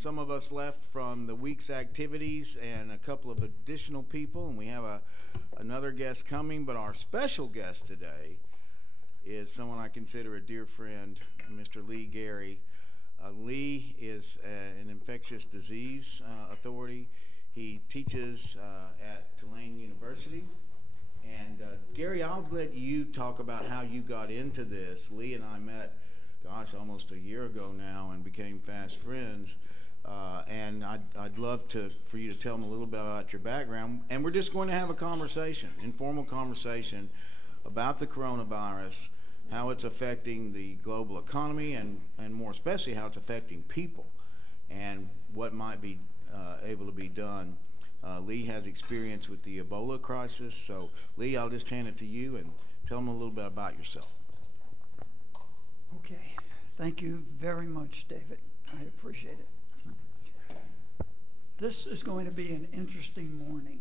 some of us left from the week's activities and a couple of additional people, and we have another guest coming, but our special guest today is someone I consider a dear friend, Mr. Lee Gary. Lee is an infectious disease authority. He teaches at Tulane University. And Gary, I'll let you talk about how you got into this. Lee and I met, gosh, almost a year ago now, and became fast friends. And I'd love for you to tell them a little bit about your background. And we're just going to have a conversation, informal conversation about the coronavirus, how it's affecting the global economy, and more especially how it's affecting people, and what might be able to be done. Lee has experience with the Ebola crisis. So, Lee, I'll just hand it to you and tell them a little bit about yourself. Okay. Thank you very much, David. I appreciate it. This is going to be an interesting morning.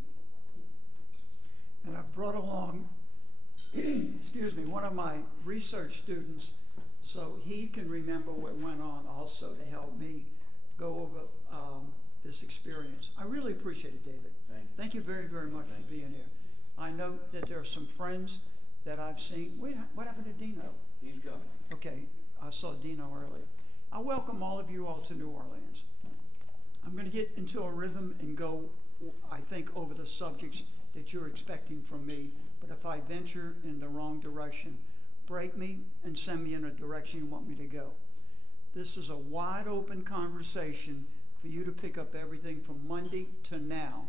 And I've brought along, excuse me, one of my research students so he can remember what went on also to help me go over this experience. I really appreciate it, David. Thank you very, very much for being here. I know that there are some friends that I've seen. Wait, what happened to Dino? He's coming. Okay, I saw Dino earlier. I welcome all of you all to New Orleans. I'm going to get into a rhythm and go, I think, over the subjects that you're expecting from me. But if I venture in the wrong direction, break me and send me in a direction you want me to go. This is a wide open conversation for you to pick up everything from Monday to now.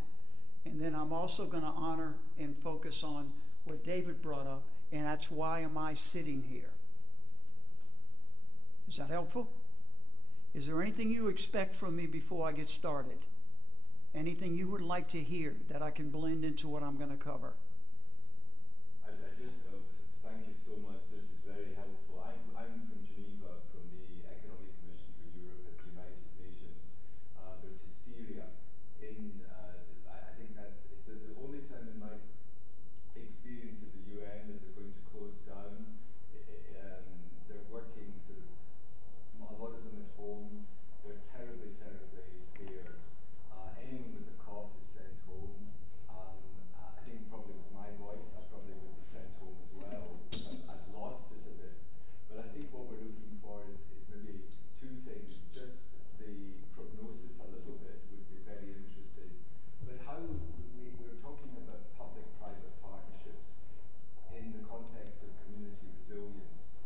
And then I'm also going to honor and focus on what David brought up, and that's why am I sitting here. Is that helpful? Is there anything you expect from me before I get started? Anything you would like to hear that I can blend into what I'm going to cover? I just thank you so much. This is very helpful. I'm from Geneva, from the Economic Commission for Europe at the United Nations. There's hysteria in, I think it's the only time in my experience of the UN that they're going to close down. They're working sort of, a lot of them at home. They're terribly, terribly scared. Anyone with a cough is sent home. I think probably with my voice, I probably would be sent home as well. I've lost it a bit. But I think what we're looking for is maybe two things. Just the prognosis a little bit would be very interesting. But how we're talking about public-private partnerships in the context of community resilience,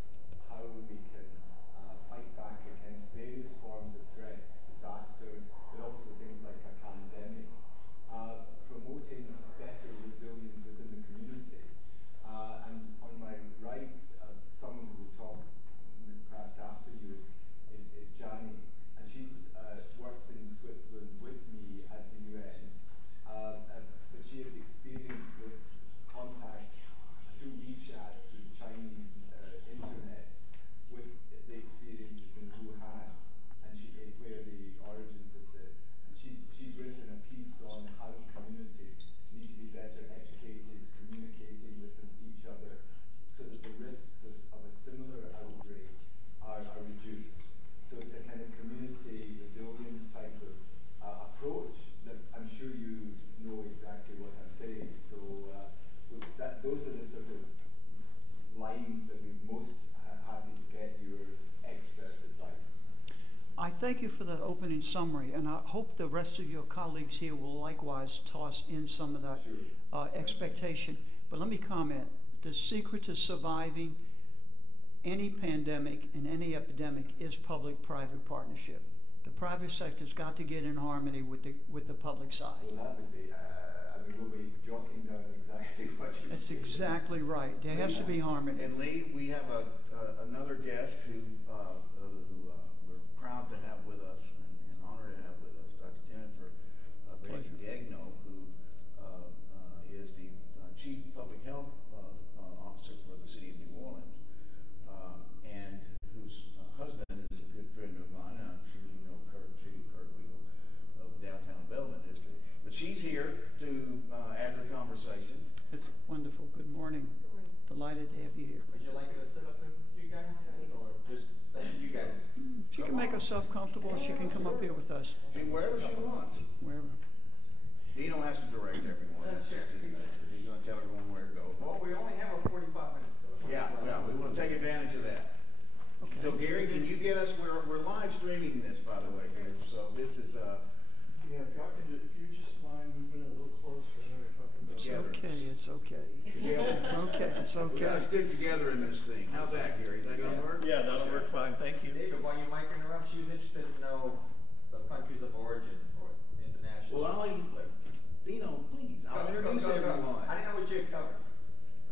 how we can fight back against various forms of threats, disasters, but also things like a pandemic, promoting better resilience within the community. And on my right, someone who will talk perhaps after you is Jani, and she's works in Switzerland with me at the UN, but she has experience with contact through WeChat, through the Chinese internet, with the experiences in Wuhan, and where the origins of and she's written a piece on how communities need to be better educated, communicating with each other, so that the risks of a similar outbreak are reduced. So it's a kind of community resilience type of approach that I'm sure you know exactly what I'm saying. So those are the sort of lines that we're most happy to get your expert advice. I thank you for that opening summary, and I hope the rest of your colleagues here will likewise toss in some of that expectation. But let me comment. The secret to surviving any pandemic and any epidemic is public-private partnership. The private sector's got to get in harmony with the public side. Well, that would be, we'll be jotting down exactly what you're That's saying. exactly right. There has to be harmony. And Lee, we have another guest who we're proud to have with us and honored to have with us, Dr. Jennifer Degno, who is the Chief Public Health Officer for the City of New Orleans, and whose husband is a good friend of mine. I'm sure you know Kurt too, Kurt Weigel of the Downtown Development District. But she's here to add to the conversation. It's wonderful. Good morning. Good morning. Delighted to have you here. Would you like me to sit up with you guys or just you guys? She can make herself comfortable. She can come up here with us. Wherever she wants. Wherever. Dino has to direct everyone. That's just his nature. He's going to tell everyone where to go. Well, we only have a 45 minutes. So Yeah, we want to take advantage of that. Okay. So Gary, can you get us? We're live streaming this, by the way, Gary. So this is Yeah, if y'all can, if you just mind moving it a little closer, I know you're talking about. It's okay. It's okay. Yeah. It's okay. It's We okay. gotta stick together in this thing. How's that, Gary? Is that gonna work? Yeah, that'll work fine, thank you. David, while you might interrupt, she was interested to know the countries of origin or international. Well, Dino, please. I'll introduce everyone. I didn't know what you had covered.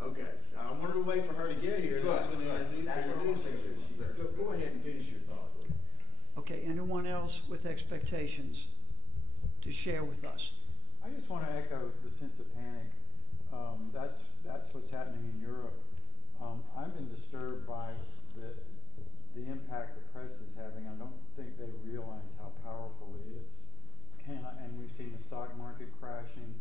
Okay. I wanted to wait for her to get here. And I was going to introduce her. Go ahead and finish your thought, please. Okay. Anyone else with expectations to share with us? I just want to echo the sense of panic. That's what's happening in Europe. I've been disturbed by the impact the press is having. I don't think they realize how powerful it is. And we've seen the stock market crashing.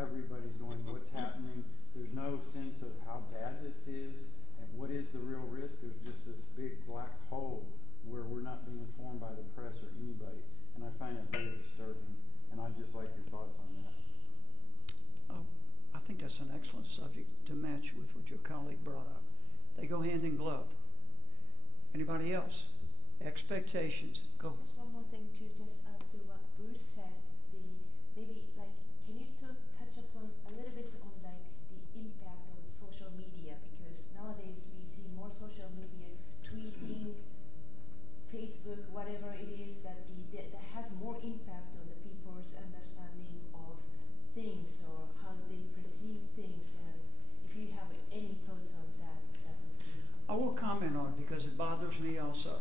Everybody's going, what's happening? There's no sense of how bad this is and what is the real risk. There's just this big black hole where we're not being informed by the press or anybody. And I find that very disturbing. And I'd just like your thoughts on that. I think that's an excellent subject to match with what your colleague brought up. They go hand in glove. Anybody else? Expectations. Go. Just one more thing to just add to what Bruce said. Maybe like, can you touch upon a little bit on like the impact of social media? Because nowadays we see more social media, tweeting, Facebook, whatever it is that has more impact on the people's understanding of things or how they perceive things. And if you have any thoughts on that, that would be. I will comment on it because it bothers me also.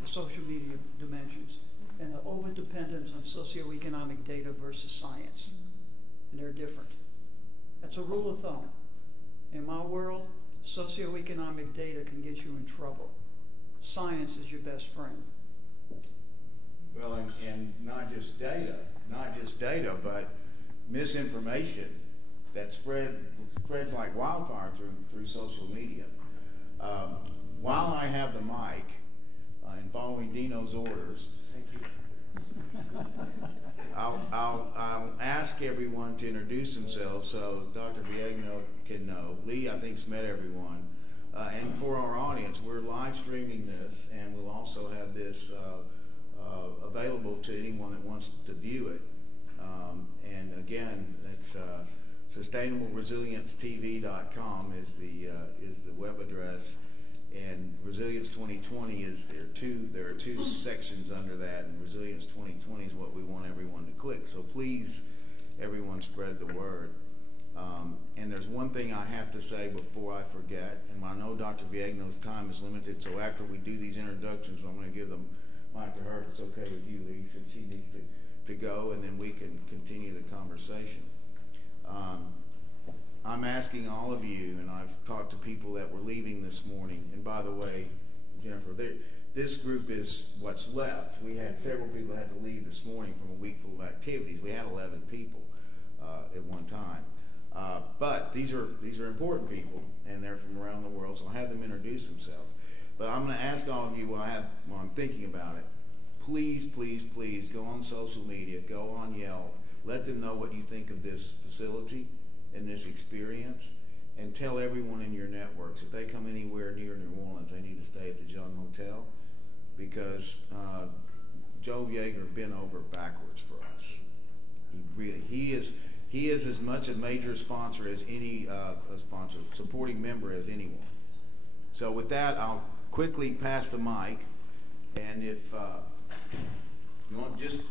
The social media dimensions and the over-dependence on socioeconomic data versus science. And they're different. That's a rule of thumb. In my world, socioeconomic data can get you in trouble. Science is your best friend. Well, and not just data, but misinformation that spreads like wildfire through social media. While I have the mic, and following Dino's orders, Thank you. I'll ask everyone to introduce themselves so Dr. Viegno can know. Lee, I think, has met everyone. And for our audience, we're live streaming this, and we'll also have this available to anyone that wants to view it. And again, it's sustainableresilienceTV.com is the web address, and Resilience 2020 is there are two sections under that, and Resilience 2020 is what we want everyone to click. So please, everyone, spread the word. And there's one thing I have to say before I forget, and I know Dr. Viegno's time is limited, so after we do these introductions, I'm going to give them mic to her if it's okay with you, Lee, since she needs to go, and then we can continue the conversation. I'm asking all of you, and I've talked to people that were leaving this morning, and by the way, Jennifer, this group is what's left. We had several people that had to leave this morning from a week full of activities. We had 11 people at one time. But these are important people, and they're from around the world, so I'll have them introduce themselves. But I'm going to ask all of you while I'm thinking about it, please, please, please go on social media, go on Yelp, let them know what you think of this facility and this experience, and tell everyone in your networks if they come anywhere near New Orleans, they need to stay at the Jung Hotel, because Joe Yeager bent over backwards for us. He is as much a major sponsor as any supporting member as anyone. So with that, I'll quickly pass the mic, and if you want just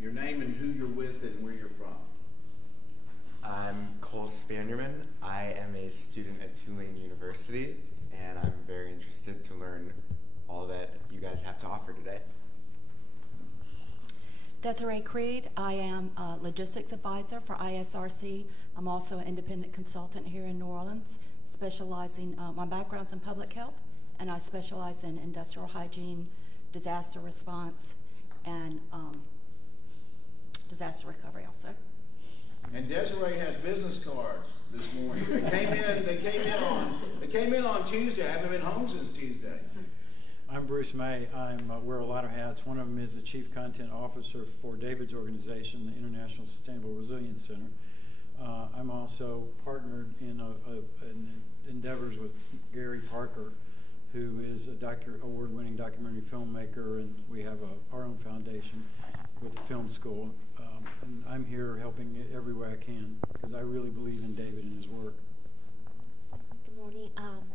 your name and who you're with and where you're from. I'm Cole Spanderman. I am a student at Tulane University, and I'm very interested to learn all that you guys have to offer today. Desiree Creed. I am a logistics advisor for ISRC. I'm also an independent consultant here in New Orleans, specializing, my background's in public health, and I specialize in industrial hygiene, disaster response, and disaster recovery also. And Desiree has business cards this morning. They came in came in on Tuesday. I haven't been home since Tuesday. I'm Bruce May. I wear a lot of hats. One of them is the Chief Content Officer for David's organization, the International Sustainable Resilience Center. I'm also partnered in endeavors with Gary Parker, who is a award-winning documentary filmmaker, and we have our own foundation with the film school. And I'm here helping every way I can because I really believe in David and his work. Good morning.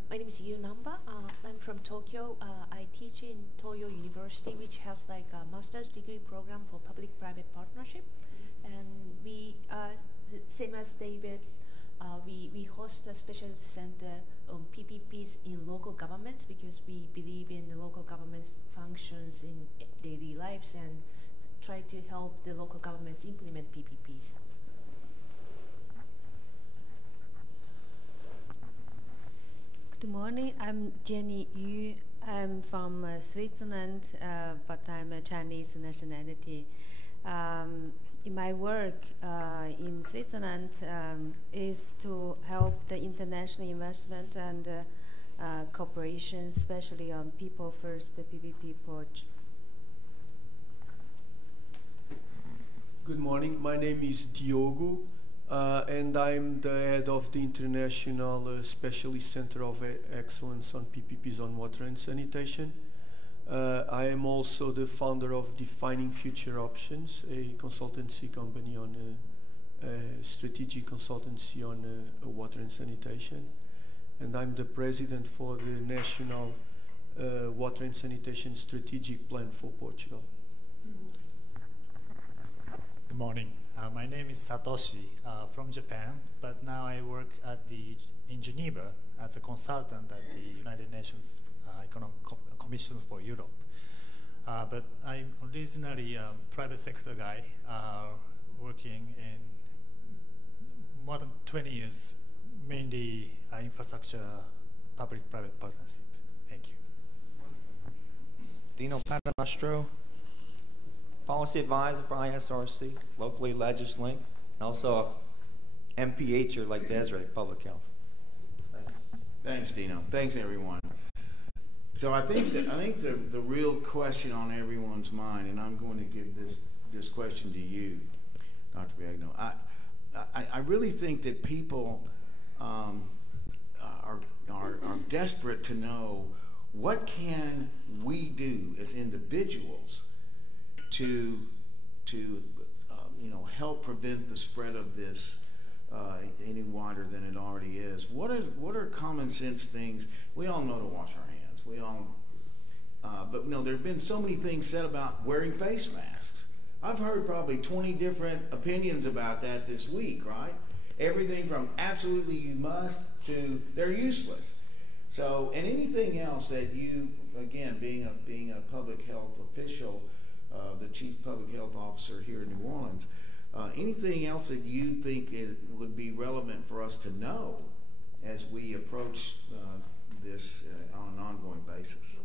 My name is Yu Namba. I'm from Tokyo. I teach in Toyo University, which has like a master's degree program for public-private partnership. And we, same as David's, we host a special center on PPPs in local governments because we believe in the local government's functions in daily lives and try to help the local governments implement PPPs. Good morning. I'm Jenny Yu. I'm from Switzerland, but I'm a Chinese nationality. In my work in Switzerland is to help the international investment and cooperation, especially on People First, the PPP approach. Good morning. My name is Diogo, and I'm the head of the International Specialist Center of Excellence on PPPs on Water and Sanitation. I am also the founder of Defining Future Options, a consultancy company on strategic consultancy on water and sanitation. And I'm the president for the National Water and Sanitation Strategic Plan for Portugal. Good morning. My name is Satoshi from Japan, but now I work in Geneva as a consultant at the United Nations Economic Commission for Europe. But I'm originally a private sector guy working in more than 20 years, mainly infrastructure, public-private partnership. Thank you. Dino Patanastro, Policy Advisor for ISRC, locally LegisLink, and also a MPHer like Desiree, Public Health. Thanks, Dino. Thanks, everyone. So I think the real question on everyone's mind, and I'm going to give this question to you, Dr. Biagno. I really think that people are desperate to know what can we do as individuals to help prevent the spread of this any wider than it already is. What are common sense things? We all know to wash our hands. We all, but there have been so many things said about wearing face masks. I've heard probably 20 different opinions about that this week. Right? Everything from absolutely you must to they're useless. So, and anything else that you, again, being a public health official, the chief public health officer here in New Orleans, anything else that you think would be relevant for us to know as we approach this on an ongoing basis?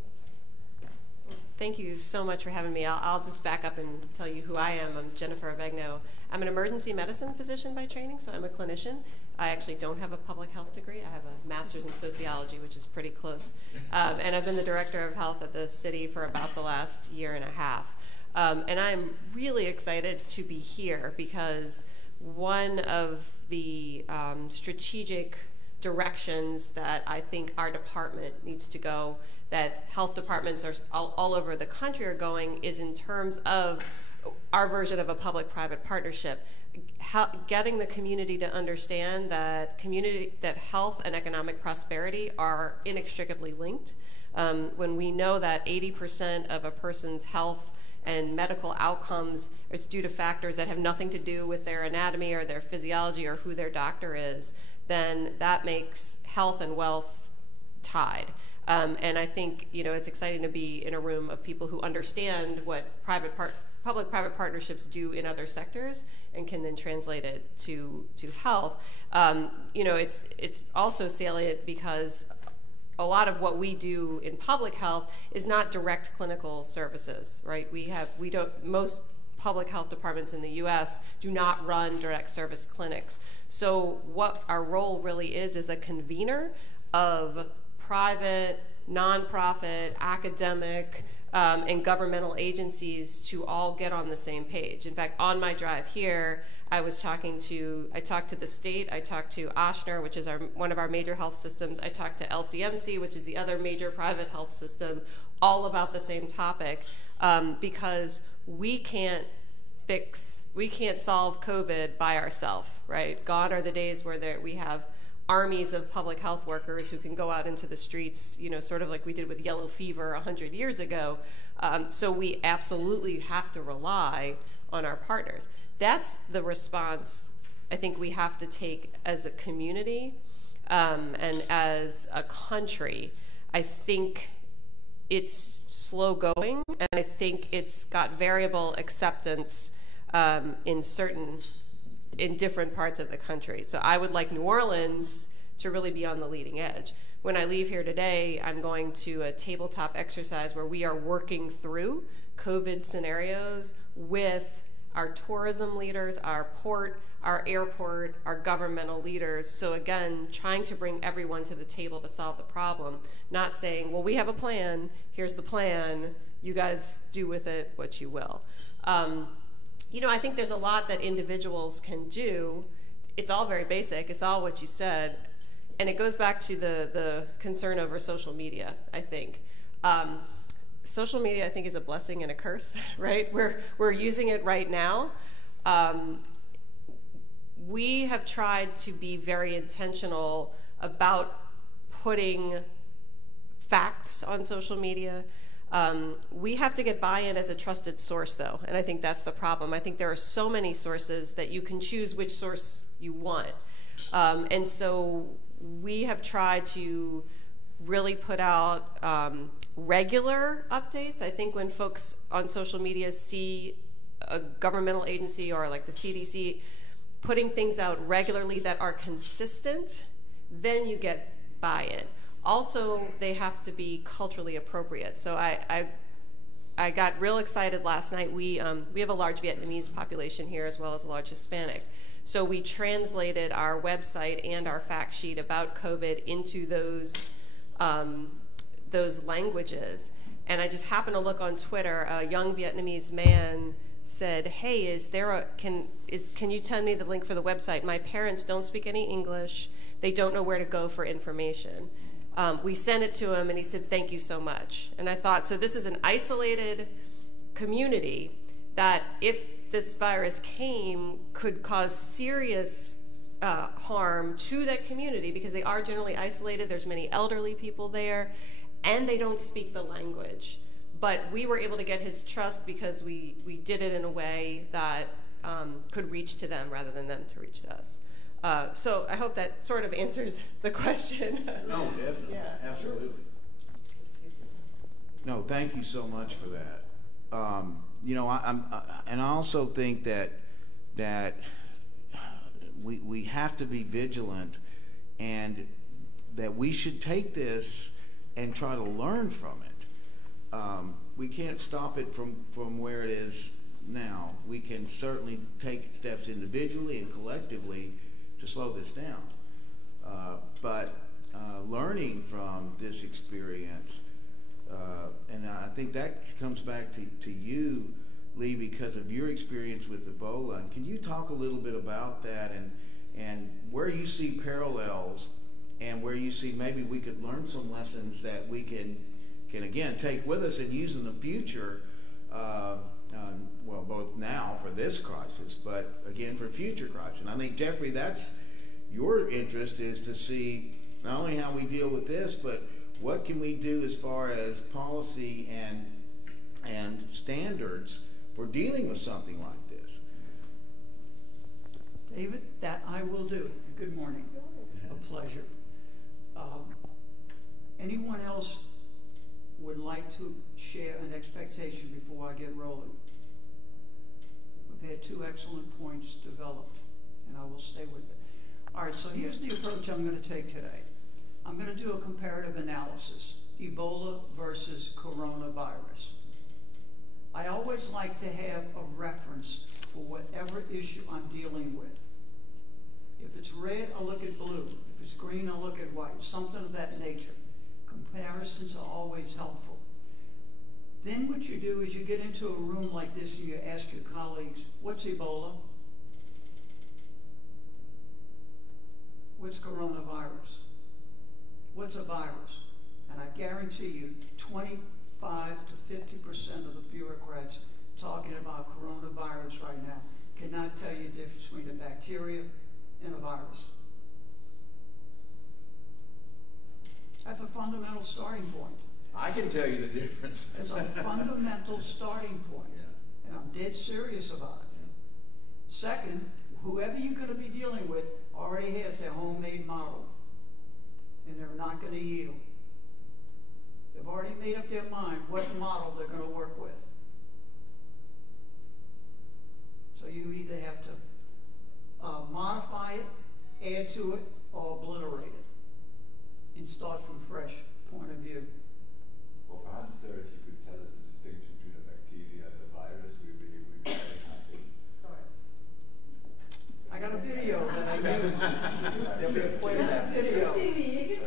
Thank you so much for having me. I'll just back up and tell you who I am. I'm Jennifer Avegno. I'm an emergency medicine physician by training, so I'm a clinician. I actually don't have a public health degree. I have a master's in sociology, which is pretty close. And I've been the director of health at the city for about the last year and a half. And I'm really excited to be here because one of the strategic directions that I think our department needs to go, that health departments are all over the country are going, is in terms of our version of a public-private partnership. Getting the community to understand that health and economic prosperity are inextricably linked. When we know that 80% of a person's health and medical outcomes is due to factors that have nothing to do with their anatomy or their physiology or who their doctor is, then that makes health and wealth tied. And I think it's exciting to be in a room of people who understand what public-private partnerships do in other sectors and can then translate it to health. It's also salient because a lot of what we do in public health is not direct clinical services, right? Most public health departments in the U.S. do not run direct service clinics. So what our role really is a convener of private, nonprofit, academic, and governmental agencies to all get on the same page. In fact, on my drive here, I talked to the state, I talked to Ochsner, which is one of our major health systems, I talked to LCMC, which is the other major private health system, all about the same topic, because we can't solve COVID by ourselves, right? Gone are the days where we have armies of public health workers who can go out into the streets, sort of like we did with yellow fever 100 years ago. So we absolutely have to rely on our partners. That's the response I think we have to take as a community and as a country. I think it's slow going, and I think it's got variable acceptance in different parts of the country. So I would like New Orleans to really be on the leading edge. When I leave here today, I'm going to a tabletop exercise where we are working through COVID scenarios with our tourism leaders, our port, our airport, our governmental leaders. So again, trying to bring everyone to the table to solve the problem, not saying, well, we have a plan, here's the plan, you guys do with it what you will. I think there's a lot that individuals can do. It's all very basic, it's all what you said, and it goes back to the concern over social media, I think. Social media, I think, is a blessing and a curse, right? We're using it right now. We have tried to be very intentional about putting facts on social media. We have to get buy-in as a trusted source, though, and I think that's the problem. I think there are so many sources that you can choose which source you want. And so we have tried to really put out regular updates. I think when folks on social media see a governmental agency or like the CDC putting things out regularly that are consistent, then you get buy-in. Also, they have to be culturally appropriate. So I got real excited last night. We have a large Vietnamese population here as well as a large Hispanic. So we translated our website and our fact sheet about COVID into those languages. And I just happened to look on Twitter. A young Vietnamese man said, "Hey, can you tell me the link for the website? My parents don't speak any English. They don't know where to go for information." We sent it to him, and he said, "Thank you so much." And I thought, so this is an isolated community that, if this virus came, could cause serious harm to that community because they are generally isolated. There's many elderly people there, and they don't speak the language. But we were able to get his trust because we did it in a way that could reach to them rather than them to reach to us. So I hope that sort of answers the question. No, definitely. Yeah. Absolutely. No, thank you so much for that. And I also think that we have to be vigilant, and that we should take this and try to learn from it. We can't stop it from where it is now. We can certainly take steps individually and collectively to slow this down. But learning from this experience, and I think that comes back to you, Lee, because of your experience with Ebola. And can you talk a little bit about that and where you see parallels and where you see maybe we could learn some lessons that we can again take with us and use in the future, well, both now for this crisis, but again for future crisis. And I think, Jeffrey, that's your interest, is to see not only how we deal with this, but what can we do as far as policy and standards for dealing with something like this. David, that I will do. Good morning. A pleasure. Anyone else would like to share an expectation before I get rolling? We've had two excellent points developed, and I will stay with it. All right, so here's the approach I'm going to take today. I'm going to do a comparative analysis, Ebola versus coronavirus. I always like to have a reference for whatever issue I'm dealing with. If it's red, I'll look at blue. If If it's green, I'll look at white. Something of that nature. Comparisons are always helpful. Then what you do is you get into a room like this and you ask your colleagues, what's Ebola? What's coronavirus? What's a virus? And I guarantee you 25 to 50% of the bureaucrats talking about coronavirus right now cannot tell you the difference between a bacteria and a virus. That's a fundamental starting point. I can tell you the difference. It's a fundamental starting point. Yeah. And I'm dead serious about it. Second, whoever you're going to be dealing with already has their homemade model. And they're not going to yield. They've already made up their mind what model they're going to work with. So you either have to modify it, add to it, or obliterate it. And start from fresh point of view. Well, perhaps, sir, if you could tell us the distinction between a bacteria and a virus, we'd be very happy. Sorry. I got a video that I used. There's a video.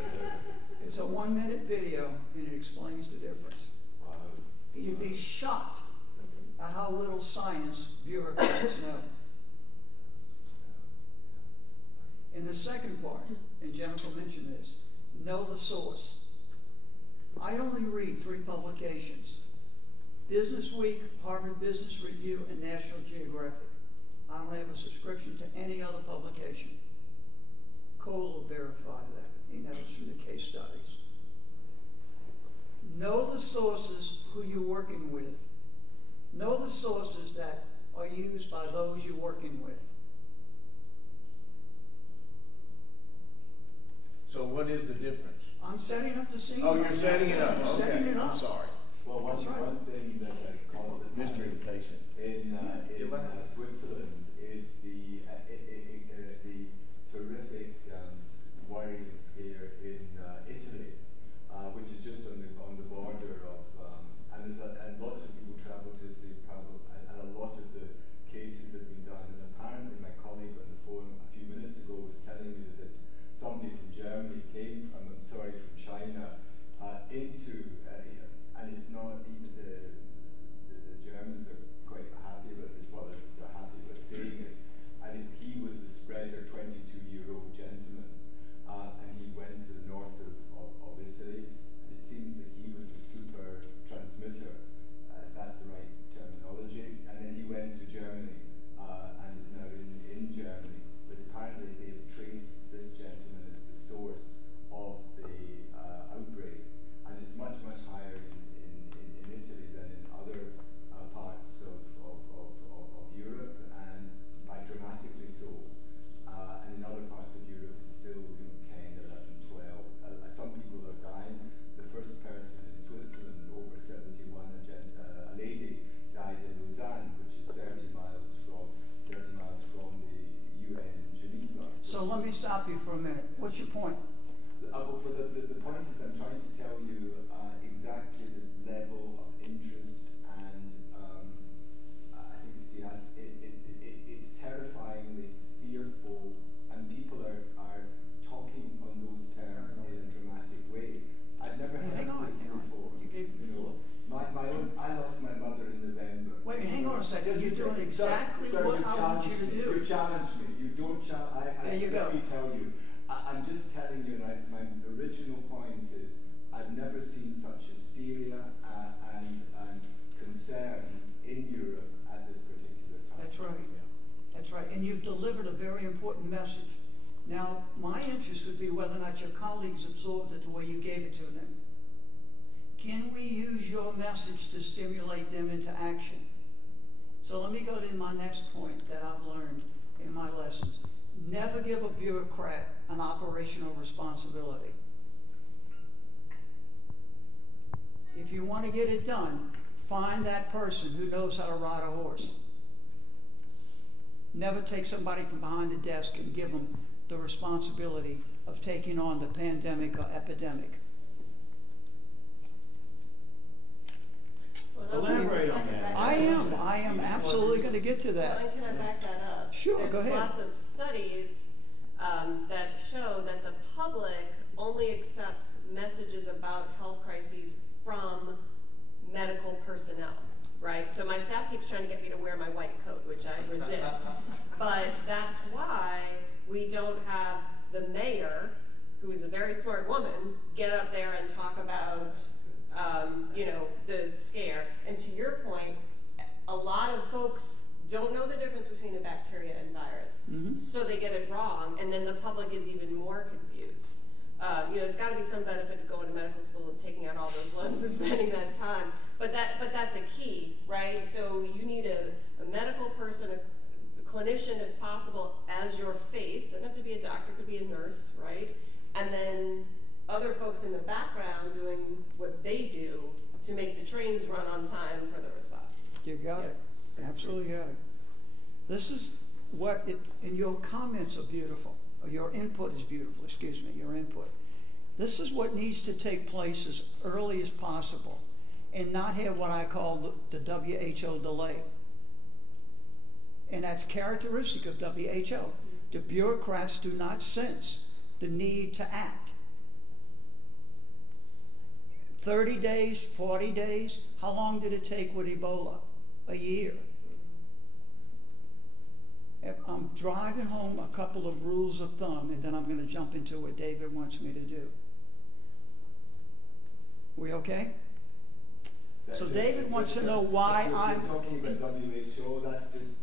It's a 1-minute video, and it explains the difference. Wow. You'd be shocked at how little science bureaucrats know. In the second part, and Jennifer mentioned this, know the source. I only read 3 publications: Business Week, Harvard Business Review, and National Geographic. I don't have a subscription to any other publication. Cole will verify that. He knows through the case studies. Know the sources who you're working with. Know the sources that are used by those you're working with. So what is the difference? I'm setting up the scene. Oh, you're setting it up. I'm Okay. setting it up. I'm sorry. Well, one thing that has caused the Mr. Impatient. in Switzerland is the terrific worry and scare in Italy, which is just on the border of, and lots of people travel to see and a lot of the cases have been done. And apparently, my colleague on the phone a few minutes ago was telling me that somebody from Germany came from China into, and it's not even the Germans are quite happy about this. Well, they're happy about saying it. And he was the spreader, 22-year-old gentleman, and he went to the north of Italy, and it seems that he was a super transmitter, if that's the right terminology. And then he went to Germany and is now in Germany. But apparently they've traced this gentleman as the source of the outbreak, and it's much, much higher in Italy than in other parts of Europe, and by dramatically so. And in other parts of Europe, it's still 10, 11, 12. Some people are dying. The first person in Switzerland, over 71, a lady, died in Lausanne, which is 30 miles from the UN in Geneva. So let me stop you for a minute. What's your point? The point is, I'm trying to tell you exactly the level of interest, and I think it's terrifyingly fearful, and people are talking on those terms in a dramatic way. I've never heard this before. I lost my mother in November. Wait, hang on a second. You're doing exactly what I want you to do. You challenged me. You don't challenge. There you go. Let me tell you. I'm just telling you, my original point is, I've never seen such hysteria and concern in Europe at this particular time. That's right. That's right. And you've delivered a very important message. Now, my interest would be whether or not your colleagues absorbed it the way you gave it to them. Can we use your message to stimulate them into action? So let me go to my next point that I've learned in my lessons. Never give a bureaucrat an operational responsibility. If you want to get it done, find that person who knows how to ride a horse. Never take somebody from behind the desk and give them the responsibility of taking on the pandemic or epidemic. Elaborate on that. I am absolutely going to get to that. Well, and can I back that up? Sure, There's go ahead. lots of studies that show that the public only accepts messages about health crises from medical personnel, right? So my staff keeps trying to get me to wear my white coat, which I resist. But that's why we don't have the mayor, who is a very smart woman, get up there and talk about, the scare. And to your point, a lot of folks don't know the difference between a bacteria and virus, so they get it wrong, and then the public is even more confused. There's got to be some benefit to going to medical school and taking out all those loans and spending that time, but that's a key, right? So you need a medical person, a clinician, if possible, as your face. Doesn't have to be a doctor, could be a nurse, right? And then other folks in the background doing what they do to make the trains run on time for the response. You got it. Absolutely got it. This is what and your comments are beautiful. Or your input is beautiful, excuse me, your input. This is what needs to take place as early as possible and not have what I call the WHO delay. And that's characteristic of WHO. The bureaucrats do not sense the need to act. 30 days, 40 days, how long did it take with Ebola? A year. If I'm driving home a couple of rules of thumb, and then I'm going to jump into what David wants me to do. We okay? So David wants to know why I'm talking about WHO. That's just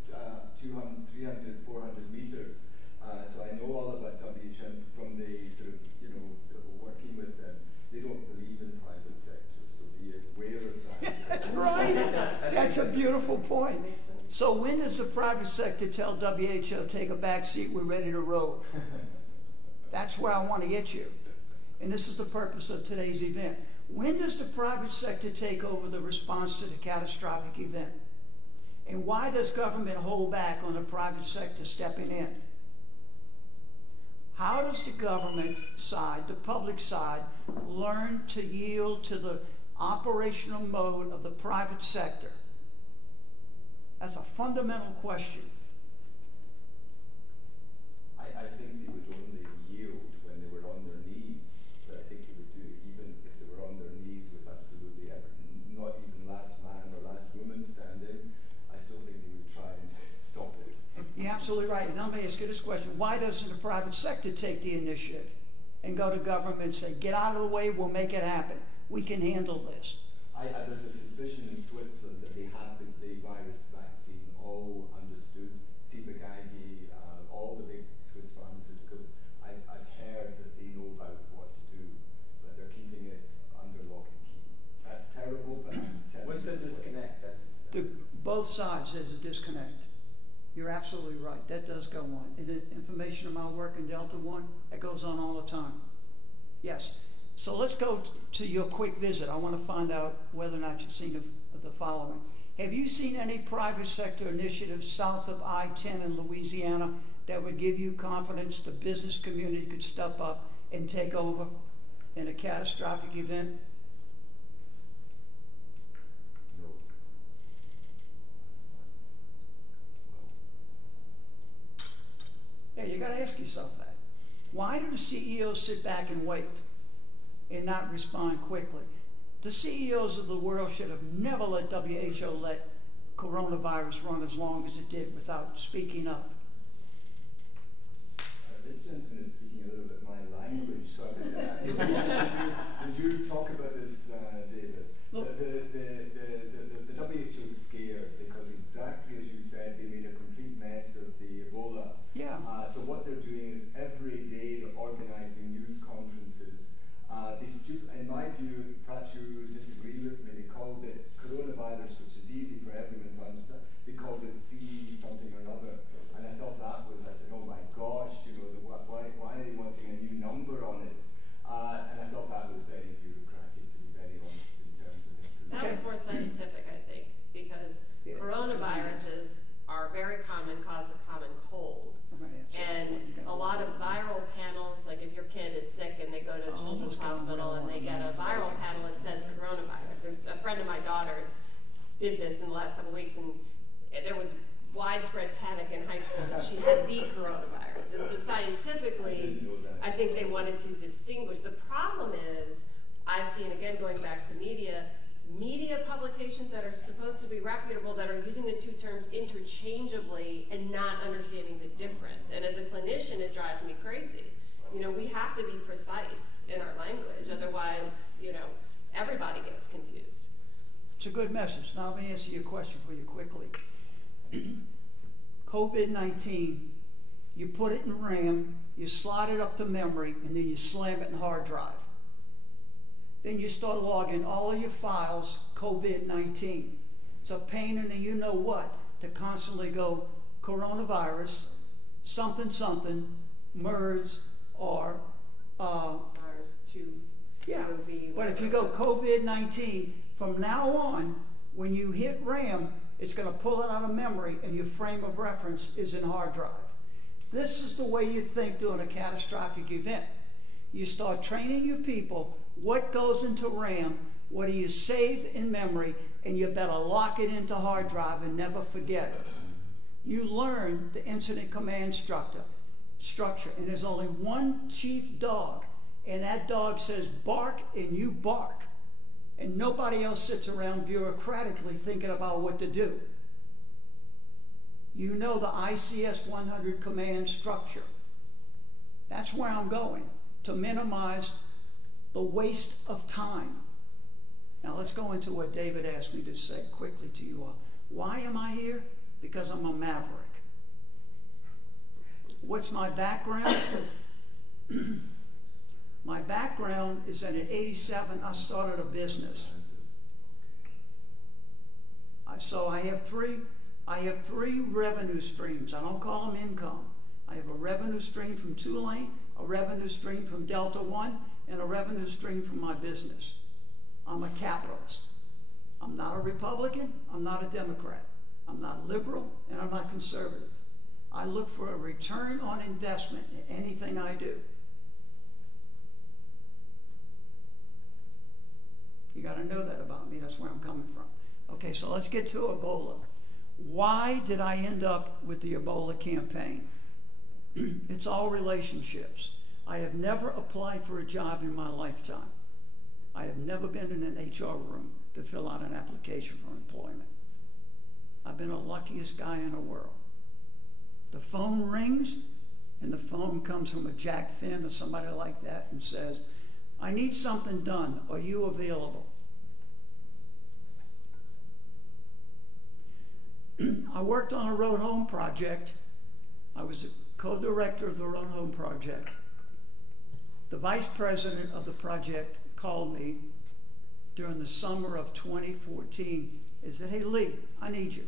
200, 300, 400 meters. So I know all about WHO from the sort of working with them. They don't believe in private sector, so be aware of that. That's right. That's a beautiful point. So when does the private sector tell WHO, take a back seat, we're ready to roll? That's where I want to get you. And this is the purpose of today's event. When does the private sector take over the response to the catastrophic event? And why does government hold back on the private sector stepping in? How does the government side, the public side, learn to yield to the operational mode of the private sector? That's a fundamental question. I think they would only yield when they were on their knees, but I think they would do it even if they were on their knees with absolutely not even last man or last woman standing. I still think they would try and stop it. You're absolutely right. And let me ask you this question. Why doesn't the private sector take the initiative and go to government and say, get out of the way, we'll make it happen. We can handle this. There's a suspicion in Switzerland that they have the virus vaccine all understood. Ciba-Geigy, all the big Swiss pharmaceuticals. I've heard that they know about what to do, but they're keeping it under lock and key. That's terrible, but I'm telling you. What's the disconnect? Both sides, there's a disconnect. You're absolutely right. That does go on. And the information of my work in Delta One, that goes on all the time. Yes. So let's go to your quick visit. I want to find out whether or not you've seen the following. Have you seen any private sector initiatives south of I-10 in Louisiana that would give you confidence the business community could step up and take over in a catastrophic event? No. Yeah, you got to ask yourself that. Why do the CEOs sit back and wait and not respond quickly? The CEOs of the world should have never let WHO let coronavirus run as long as it did without speaking up. This gentleman is speaking a little bit my language, so did you talk about this, David? Look. The WHO is scared because exactly as you said, they made a complete mess of the Ebola. Yeah. So what they're doing is every day they're organizing news conferences. In my view, perhaps you disagree with me, they called it coronavirus, which is easy for everyone to understand. They called it C something or other. And I thought I said, oh my gosh, why are they wanting a new number on it? And I thought that was very bureaucratic, to be very honest, in terms of it. That was more scientific, I think, because coronaviruses are very common, cause the common cold. And a lot of viral panels, like if your kid is sick and they go to a children's hospital and they get a viral panel that says coronavirus. A friend of my daughter's did this in the last couple of weeks, and there was widespread panic in high school that she had the coronavirus. And so scientifically, I think they wanted to distinguish. The problem is, I've seen, again, going back to media publications that are supposed to be reputable that are using the two terms interchangeably and not understanding the difference. And as a clinician, it drives me crazy. You know, we have to be precise in our language, otherwise, you know, everybody gets confused. It's a good message. Now let me answer your question for you quickly. COVID-19, you put it in RAM, you slide it up to memory, and then you slam it in hard drive. Then you start logging all of your files, COVID-19. It's a pain in the you-know-what to constantly go coronavirus, something, something, MERS, or SARS-2. Yeah, but if you go COVID-19, from now on, when you hit RAM, it's going to pull it out of memory, and your frame of reference is in hard drive. This is the way you think during a catastrophic event. You start training your people what goes into RAM, what do you save in memory, and you better lock it into hard drive and never forget it. You learn the incident command structure, and there's only one chief dog, and that dog says bark, and you bark. And nobody else sits around bureaucratically thinking about what to do. You know the ICS 100 command structure. That's where I'm going, to minimize the waste of time. Now let's go into what David asked me to say quickly to you all. Why am I here? Because I'm a maverick. What's my background? My background is that in '87 I started a business. So I have three revenue streams. I don't call them income. I have a revenue stream from Tulane, a revenue stream from Delta One, and a revenue stream from my business. I'm a capitalist. I'm not a Republican. I'm not a Democrat. I'm not liberal, and I'm not conservative. I look for a return on investment in anything I do. You got to know that about me. That's where I'm coming from. Okay, so let's get to Ebola. Why did I end up with the Ebola campaign? It's all relationships. I have never applied for a job in my lifetime. I have never been in an HR room to fill out an application for employment. I've been the luckiest guy in the world. The phone rings, and the phone comes from a Jack Finn or somebody like that and says, I need something done. Are you available? I worked on a Road Home project. I was the co-director of the Road Home project. The vice president of the project called me during the summer of 2014 and said, hey, Lee, I need you.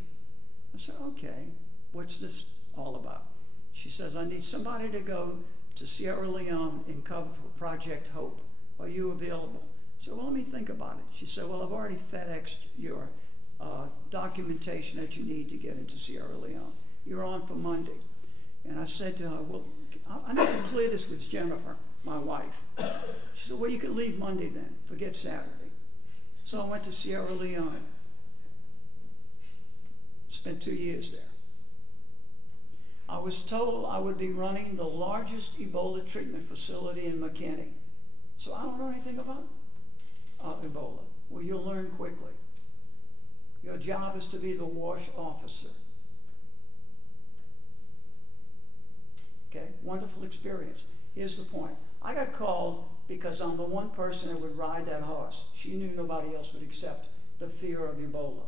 I said, okay, what's this all about? She says, I need somebody to go to Sierra Leone and cover for Project Hope. Are you available? I said, well, let me think about it. She said, well, I've already FedExed your documentation that you need to get into Sierra Leone. You're on for Monday. And I said to her, well, I need to clear this with Jennifer, my wife. She said, well, you could leave Monday then. Forget Saturday. So I went to Sierra Leone. Spent 2 years there. I was told I would be running the largest Ebola treatment facility in McKinney. So I don't know anything about Ebola. Well, you'll learn quickly. Your job is to be the WASH officer. Okay, wonderful experience. Here's the point. I got called because I'm the one person that would ride that horse. She knew nobody else would accept the fear of Ebola.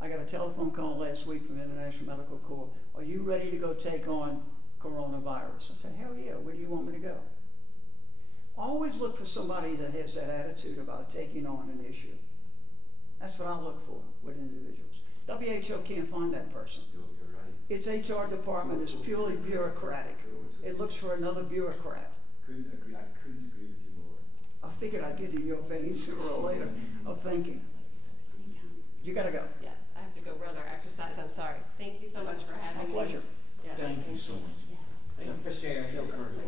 I got a telephone call last week from International Medical Corps. Are you ready to go take on coronavirus? I said, hell yeah, where do you want me to go? Always look for somebody that has that attitude about taking on an issue. That's what I look for with individuals. WHO can't find that person. You're right. Its HR department is purely bureaucratic. It looks for another bureaucrat. I couldn't agree with you more. I figured I'd get in your veins sooner or later of thinking. You got to go. Yes, I have to go run our exercise. I'm sorry. Thank you so much for having me. My pleasure. Yes. Thank you so much. Yes. Thank you for sharing your courage.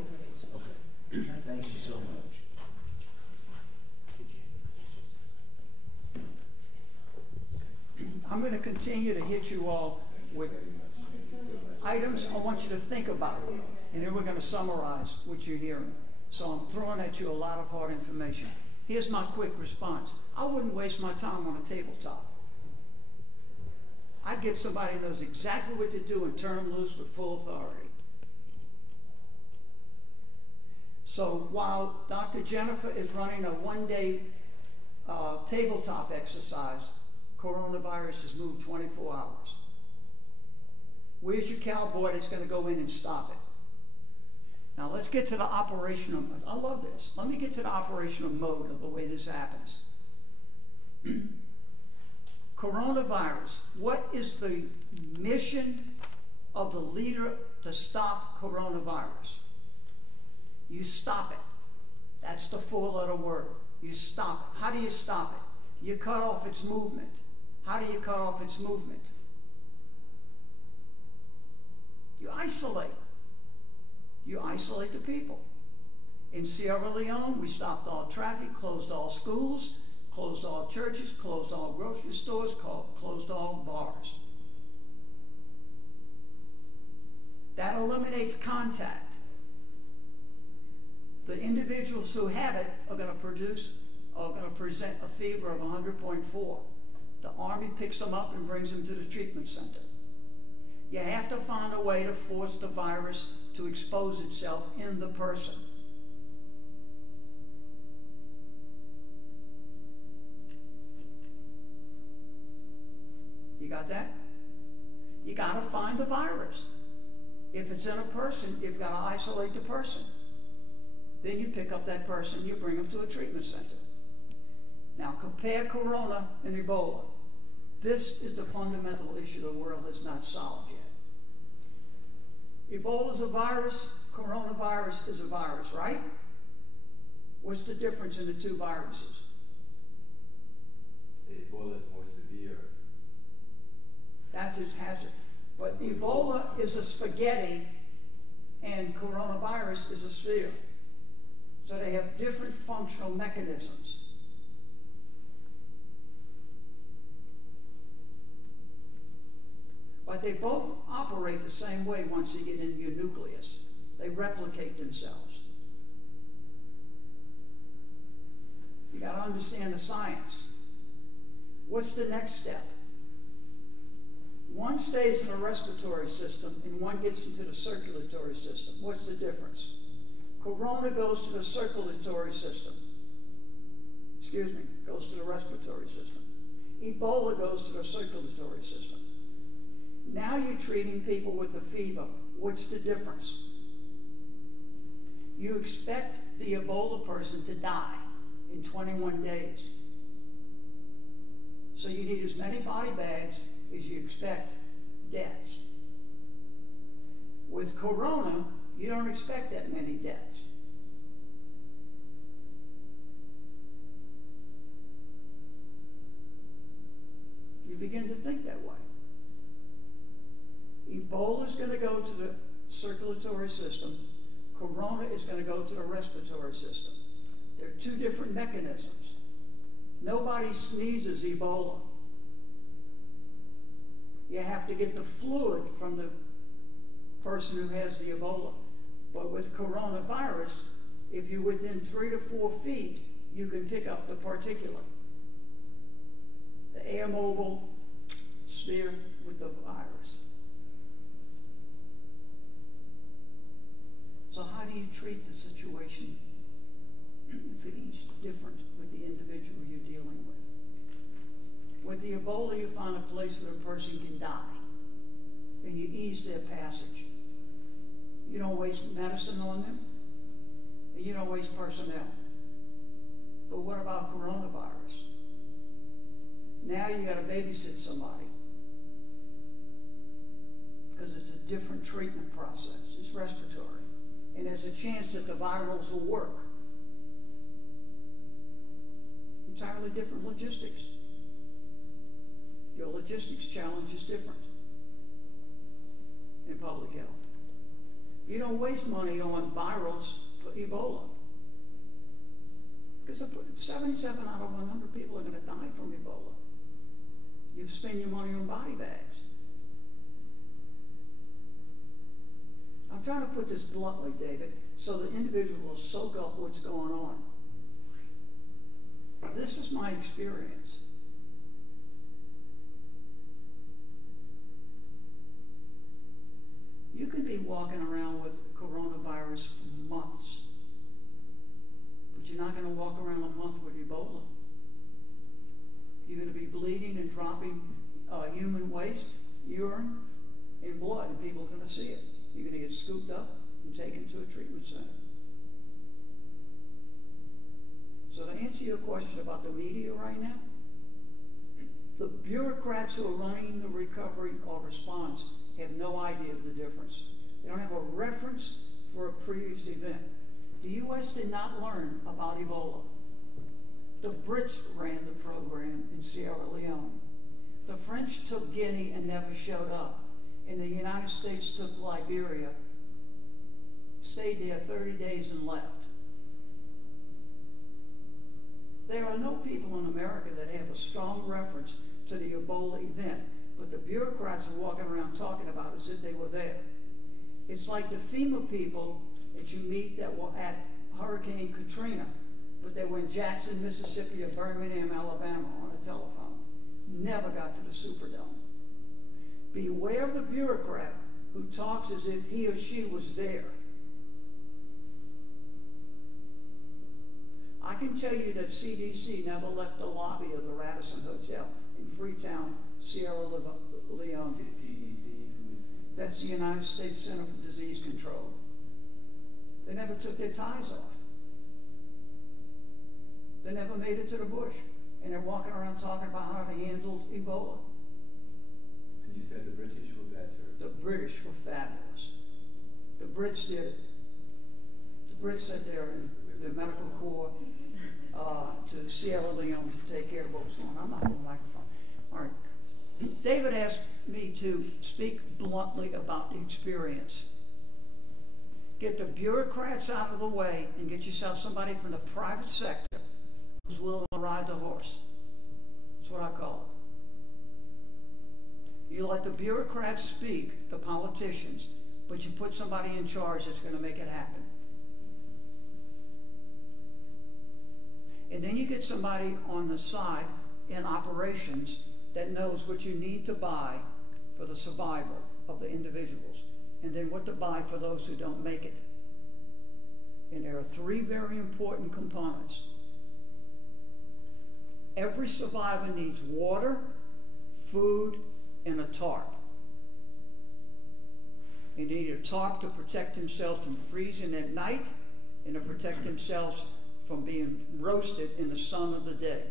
Okay. Thank you so much. continue to hit you all with items I want you to think about, and then we're going to summarize what you're hearing. So I'm throwing at you a lot of hard information. Here's my quick response. I wouldn't waste my time on a tabletop. I'd get somebody who knows exactly what to do and turn them loose with full authority. So while Dr. Jennifer is running a one-day tabletop exercise, coronavirus has moved 24 hours. Where's your cowboy that's going to go in and stop it? Now let's get to the operational. I love this. Let me get to the operational mode of the way this happens. Coronavirus. What is the mission of the leader to stop coronavirus? You stop it. That's the four-letter word. You stop it. How do you stop it? You cut off its movement. How do you cut off its movement? You isolate. You isolate the people. In Sierra Leone, we stopped all traffic, closed all schools, closed all churches, closed all grocery stores, closed all bars. That eliminates contact. The individuals who have it are going to present a fever of 100.4. The Army picks them up and brings them to the treatment center. You have to find a way to force the virus to expose itself in the person. You got that? You got to find the virus. If it's in a person, you've got to isolate the person. Then you pick up that person, you bring them to a treatment center. Now compare Corona and Ebola. This is the fundamental issue the world has not solved yet. Ebola is a virus, coronavirus is a virus, right? What's the difference in the two viruses? Ebola is more severe. That's its hazard. But Ebola is a spaghetti and coronavirus is a sphere. So they have different functional mechanisms. But they both operate the same way once they get into your nucleus. They replicate themselves. You got to understand the science. What's the next step? One stays in the respiratory system and one gets into the circulatory system. What's the difference? Corona goes to the circulatory system. Goes to the respiratory system. Ebola goes to the circulatory system. Now you're treating people with the fever. What's the difference? You expect the Ebola person to die in 21 days. So you need as many body bags as you expect deaths. With Corona, you don't expect that many deaths. You begin to think that way. Ebola is going to go to the circulatory system. Corona is going to go to the respiratory system. They're two different mechanisms. Nobody sneezes Ebola. You have to get the fluid from the person who has the Ebola. But with coronavirus, if you're within 3 to 4 feet, you can pick up the particulate. The air mobile sphere with the virus. So how do you treat the situation for each different with the individual you're dealing with? With the Ebola, you find a place where a person can die, and you ease their passage. You don't waste medicine on them, and you don't waste personnel. But what about coronavirus? Now you got to babysit somebody because it's a different treatment process. It's respiratory. And there's a chance that the virals will work. Entirely different logistics. Your logistics challenge is different in public health. You don't waste money on virals for Ebola. Because 77 out of 100 people are going to die from Ebola. you spend your money on body bags. I'm trying to put this bluntly, David, so the individual will soak up what's going on. This is my experience. You could be walking around with coronavirus for months, but you're not going to walk around a month with Ebola. You're going to be bleeding and dropping human waste, urine, and blood, and people are going to see it. You're going to get scooped up and taken to a treatment center. So to answer your question about the media right now, the bureaucrats who are running the recovery or response have no idea of the difference. They don't have a reference for a previous event. The U.S. did not learn about Ebola. The Brits ran the program in Sierra Leone. The French took Guinea and never showed up. And the United States took Liberia, stayed there 30 days and left. There are no people in America that have a strong reference to the Ebola event, but the bureaucrats are walking around talking about it as if they were there. It's like the FEMA people that you meet that were at Hurricane Katrina, but they were in Jackson, Mississippi, or Birmingham, Alabama on a telephone. Never got to the Superdome. Beware of the bureaucrat who talks as if he or she was there. I can tell you that CDC never left the lobby of the Radisson Hotel in Freetown, Sierra Leone. CDC? That's the United States Center for Disease Control. They never took their ties off. They never made it to the bush. And they're walking around talking about how they handled Ebola. And you said the British were better. The British were fabulous. The Brits did it. The Brits sat there in the medical corps to Sierra Leone to take care of what was going on. I'm not on the microphone. All right. David asked me to speak bluntly about the experience. Get the bureaucrats out of the way and get yourself somebody from the private sector who's willing to ride the horse. That's what I call it. You let the bureaucrats speak, the politicians, but you put somebody in charge that's going to make it happen. And then you get somebody on the side in operations that knows what you need to buy for the survival of the individuals, and then what to buy for those who don't make it. And there are three very important components. Every survivor needs water, food, and a tarp. They need a tarp to protect themselves from freezing at night and to protect themselves from being roasted in the sun of the day.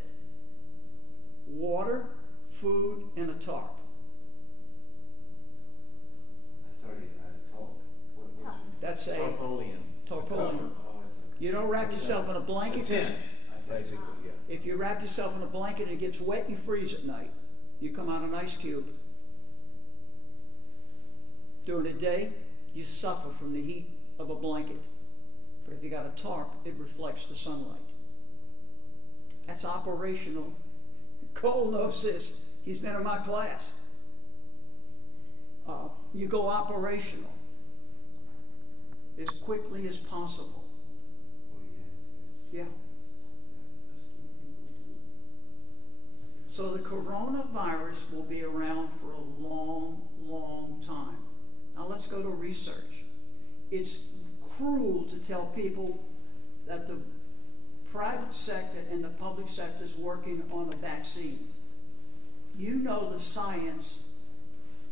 Water, food, and a tarp. Sorry, tarp? That's a Tarpaulin. Tarpaulin. You don't wrap yourself in a blanket. A tent, basically, yeah. If you wrap yourself in a blanket and it gets wet, you freeze at night. You come out an ice cube. During the day, you suffer from the heat of a blanket. But if you got a tarp, it reflects the sunlight. That's operational. Cole knows this. He's been in my class. You go operational as quickly as possible. Yeah. So the coronavirus will be around for a long, long time. Now let's go to research. It's cruel to tell people that the private sector and the public sector is working on a vaccine. You know the science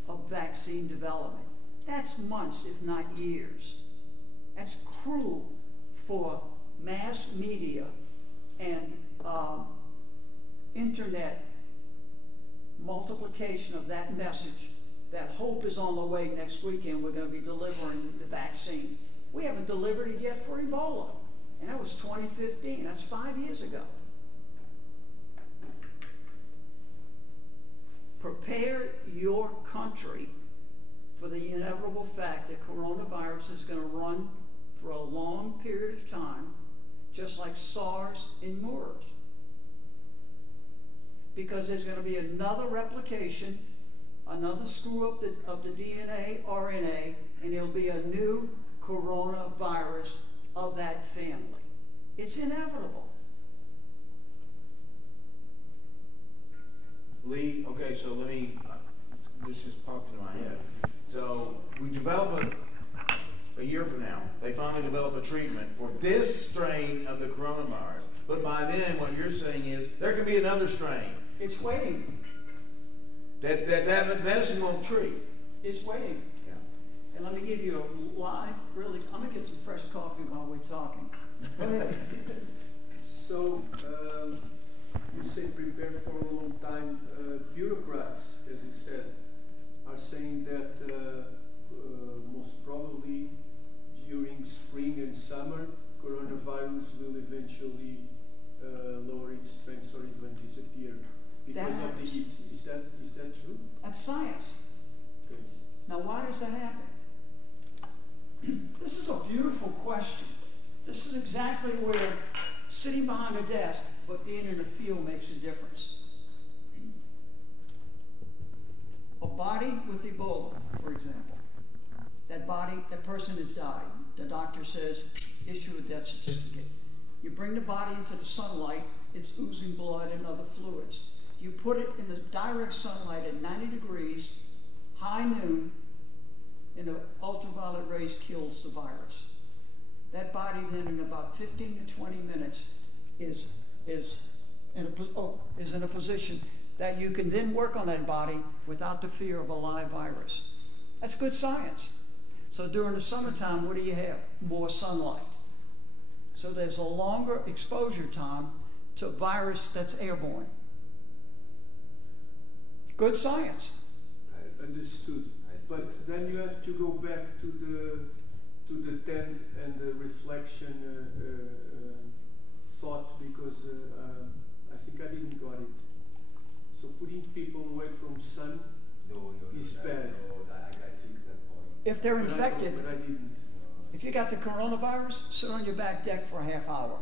of vaccine development. That's months, if not years. That's cruel for mass media and internet multiplication of that message that hope is on the way. Next weekend we're going to be delivering the vaccine. We haven't delivered it yet for Ebola, and that was 2015. That's 5 years ago. Prepare your country for the inevitable fact that coronavirus is going to run for a long period of time, just like SARS and MERS. because there's going to be another replication, another screw up of the DNA, RNA, and there'll be a new coronavirus of that family. It's inevitable. Lee, okay, so let me, this just popped into my head. So we develop a year from now, they finally develop a treatment for this strain of the coronavirus. But by then, what you're saying is there could be another strain. It's waiting. That medicine won't treat. It's waiting. Yeah. And let me give you a live, really, I'm going to get some fresh coffee while we're talking. Go ahead. So, you say prepare for a long time. Bureaucrats, as you said, are saying that most probably during spring and summer, coronavirus will eventually lower its strength or even disappear because of the heat. Is that true? That's science. Okay. Now, why does that happen? This is a beautiful question. This is exactly where sitting behind a desk but being in the field makes a difference. A body with Ebola, for example, that person has died. The doctor says, issue a death certificate. You bring the body into the sunlight, it's oozing blood and other fluids. You put it in the direct sunlight at 90 degrees, high noon, and the ultraviolet rays kills the virus. That body then in about 15 to 20 minutes is in a position that you can then work on that body without the fear of a live virus. That's good science. So during the summertime, what do you have? More sunlight. So there's a longer exposure time to a virus that's airborne. Good science. I understood. But then you have to go back to the tent and the reflection thought, because I think I didn't got it. So putting people away from sun is bad. I took that point. If they're infected, but I didn't. If you got the coronavirus, sit on your back deck for a half hour.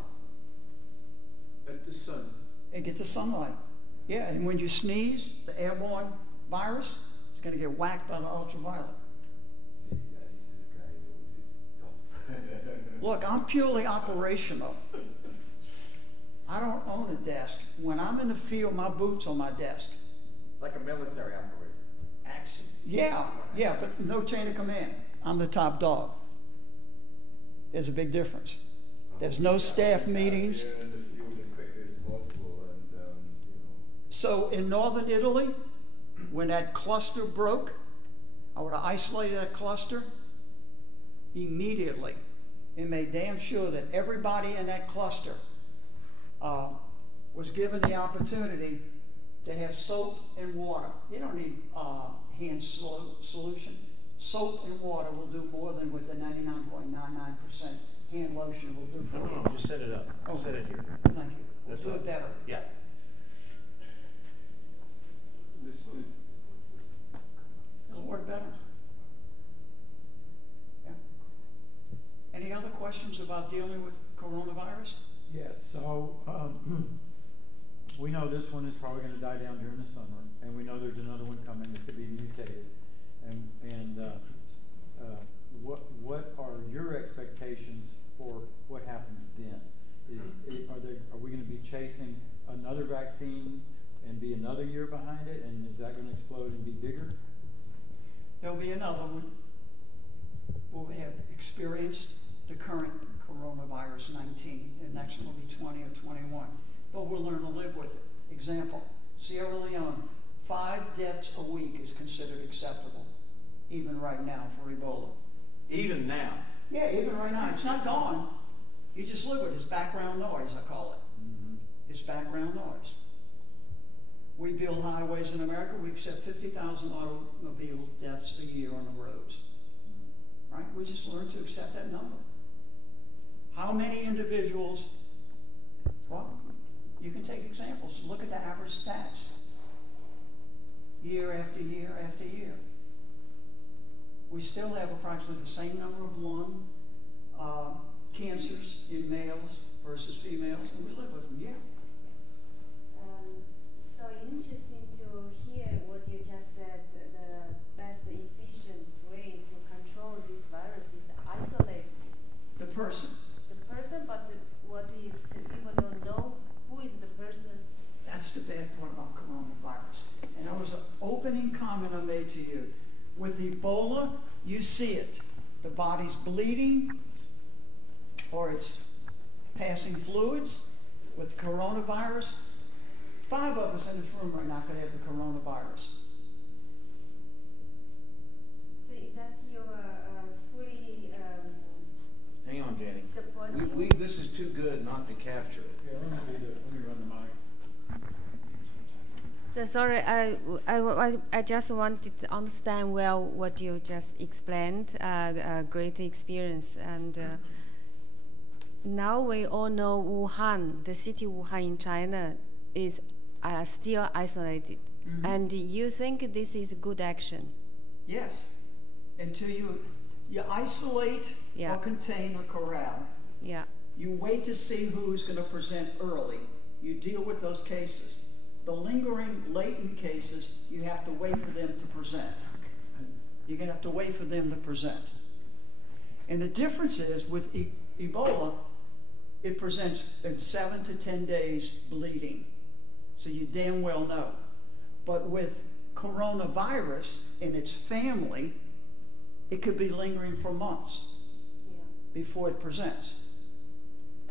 At the sun. And get the sunlight. Yeah, and when you sneeze, the airborne virus is going to get whacked by the ultraviolet. See, this guy knows his stuff. Look, I'm purely operational. I don't own a desk. When I'm in the field, my boot's on my desk. It's like a military operator. Action. Yeah, but no chain of command. I'm the top dog. There's a big difference. There's no staff meetings. You're in the field as quickly as possible, and So in northern Italy, when that cluster broke, I would have isolated that cluster immediately and made damn sure that everybody in that cluster was given the opportunity to have soap and water. You don't need hand solution. Soap and water will do more than what the 99.99% hand lotion will do for you. No, just set it up. Oh, Set it here. Thank you. We'll That's do all. it better. Yeah. Understood. It'll work better. Yeah. Any other questions about dealing with coronavirus? Yeah, so we know this one is probably going to die down during the summer, and we know there's another one coming that could be mutated. What are your expectations for what happens then? Are we going to be chasing another vaccine and be another year behind it, and is that going to explode and be bigger? There'll be another one. We'll have experienced the current coronavirus 19, and next one will be 20 or 21. But we'll learn to live with it. Example, Sierra Leone, 5 deaths a week is considered acceptable, even right now for Ebola. Even now. Yeah, even right now. It's not gone. You just live with it. It's background noise, I call it. Mm-hmm. It's background noise. We build highways in America. We accept 50,000 automobile deaths a year on the roads. Right? We just learn to accept that number. How many individuals? Well, you can take examples. Look at the average stats. Year after year after year. We still have approximately the same number of lung cancers in males versus females, and we live with them, yeah. so interesting to hear what you just said. The best efficient way to control this virus is isolate The person. the person, but what if the people don't know who is the person? That's the bad part about coronavirus. And that was an opening comment I made to you. With Ebola, you see it. The body's bleeding or it's passing fluids. With coronavirus, 5 of us in this room right now could have the coronavirus. So is that your fully Hang on, Jenny. supporting? This is too good not to capture it. Yeah, let me run the mic. So sorry, I just wanted to understand well what you just explained. A great experience, and now we all know Wuhan, the city Wuhan in China, is still isolated. Mm-hmm. And you think this is good action? Yes. Until you isolate Yeah. or contain or corral. Yeah. You wait to see who's going to present early. You deal with those cases. The lingering, latent cases, you have to wait for them to present. You're going to have to wait for them to present. And the difference is with Ebola, it presents in 7 to 10 days bleeding. So you damn well know. But with coronavirus and its family, it could be lingering for months before it presents.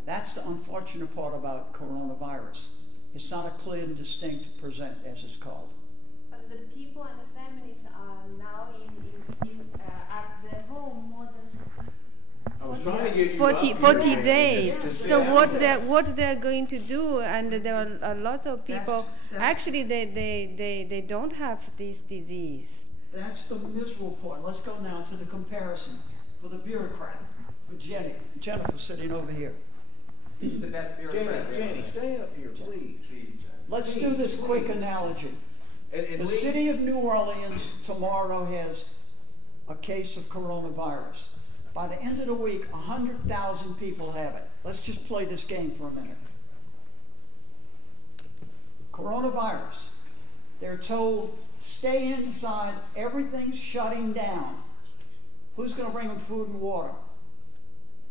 That's the unfortunate part about coronavirus. It's not a clear and distinct present, as it's called. But the people and the families are now at their home more than I was trying to get you 40 up 40 here. days. Yes. So Yeah. what they're going to do, and there are lots of people. Actually, they don't have this disease. That's the miserable part. Let's go now to the comparison for the bureaucrat, for Jennifer sitting over here. He's the best bureaucrat. Jenny, stay up here, please. Let's Please, do this quick please. analogy. And The Lee- city of New Orleans tomorrow has a case of coronavirus. By the end of the week, 100,000 people have it. Let's just play this game for a minute. Coronavirus. They're told, stay inside, everything's shutting down. Who's going to bring them food and water?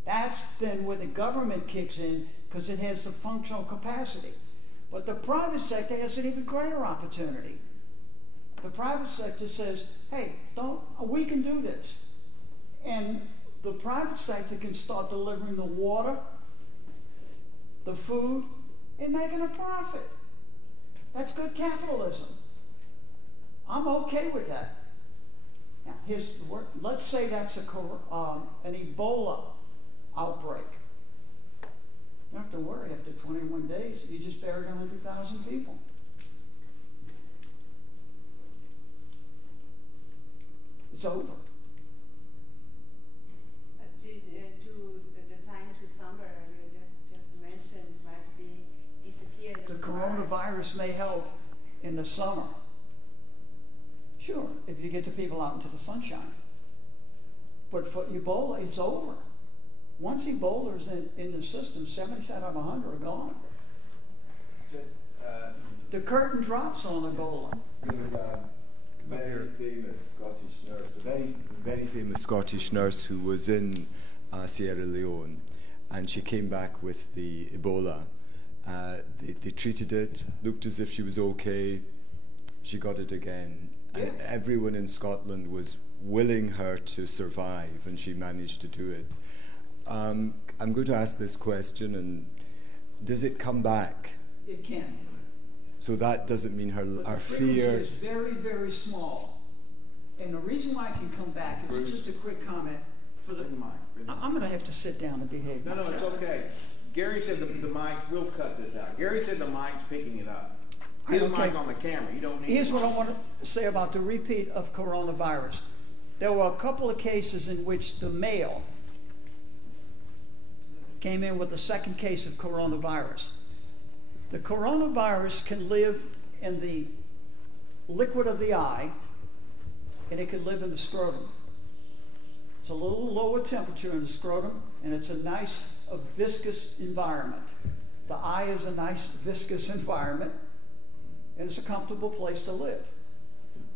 That's then where the government kicks in because it has the functional capacity. But the private sector has an even greater opportunity. The private sector says, hey, we can do this. And the private sector can start delivering the water, the food, and making a profit. That's good capitalism. I'm okay with that. Now, let's say that's an Ebola outbreak. You don't have to worry. After 21 days, you just buried 100,000 people. It's over. To the time to summer, you just mentioned might be disappeared. The coronavirus may help in the summer. Sure, if you get the people out into the sunshine. But for Ebola, it's over. Once Ebola is in the system, 77 out of 100 are gone. Just, The curtain drops on Ebola. there was a very famous Scottish nurse, a very, very famous Scottish nurse who was in Sierra Leone, and she came back with the Ebola. They treated it, looked as if she was okay. She got it again. And everyone in Scotland was willing her to survive, and she managed to do it. I'm going to ask this question, and does it come back? It can. So that doesn't mean But our the frequency fear. is very, very small. And the reason why I can come back is just a quick comment. I'm going to have to sit down and behave No, myself. it's okay. Gary said the mic, we'll cut this out. Gary said the mic's picking it up. His Okay. mic on the camera. You don't need Here's the what I mic. want to say about the repeat of coronavirus. There were a couple of cases in which the male came in with a second case of coronavirus. The coronavirus can live in the liquid of the eye, and it can live in the scrotum. It's a little lower temperature in the scrotum, and it's a nice viscous environment. The eye is a nice viscous environment. and it's a comfortable place to live.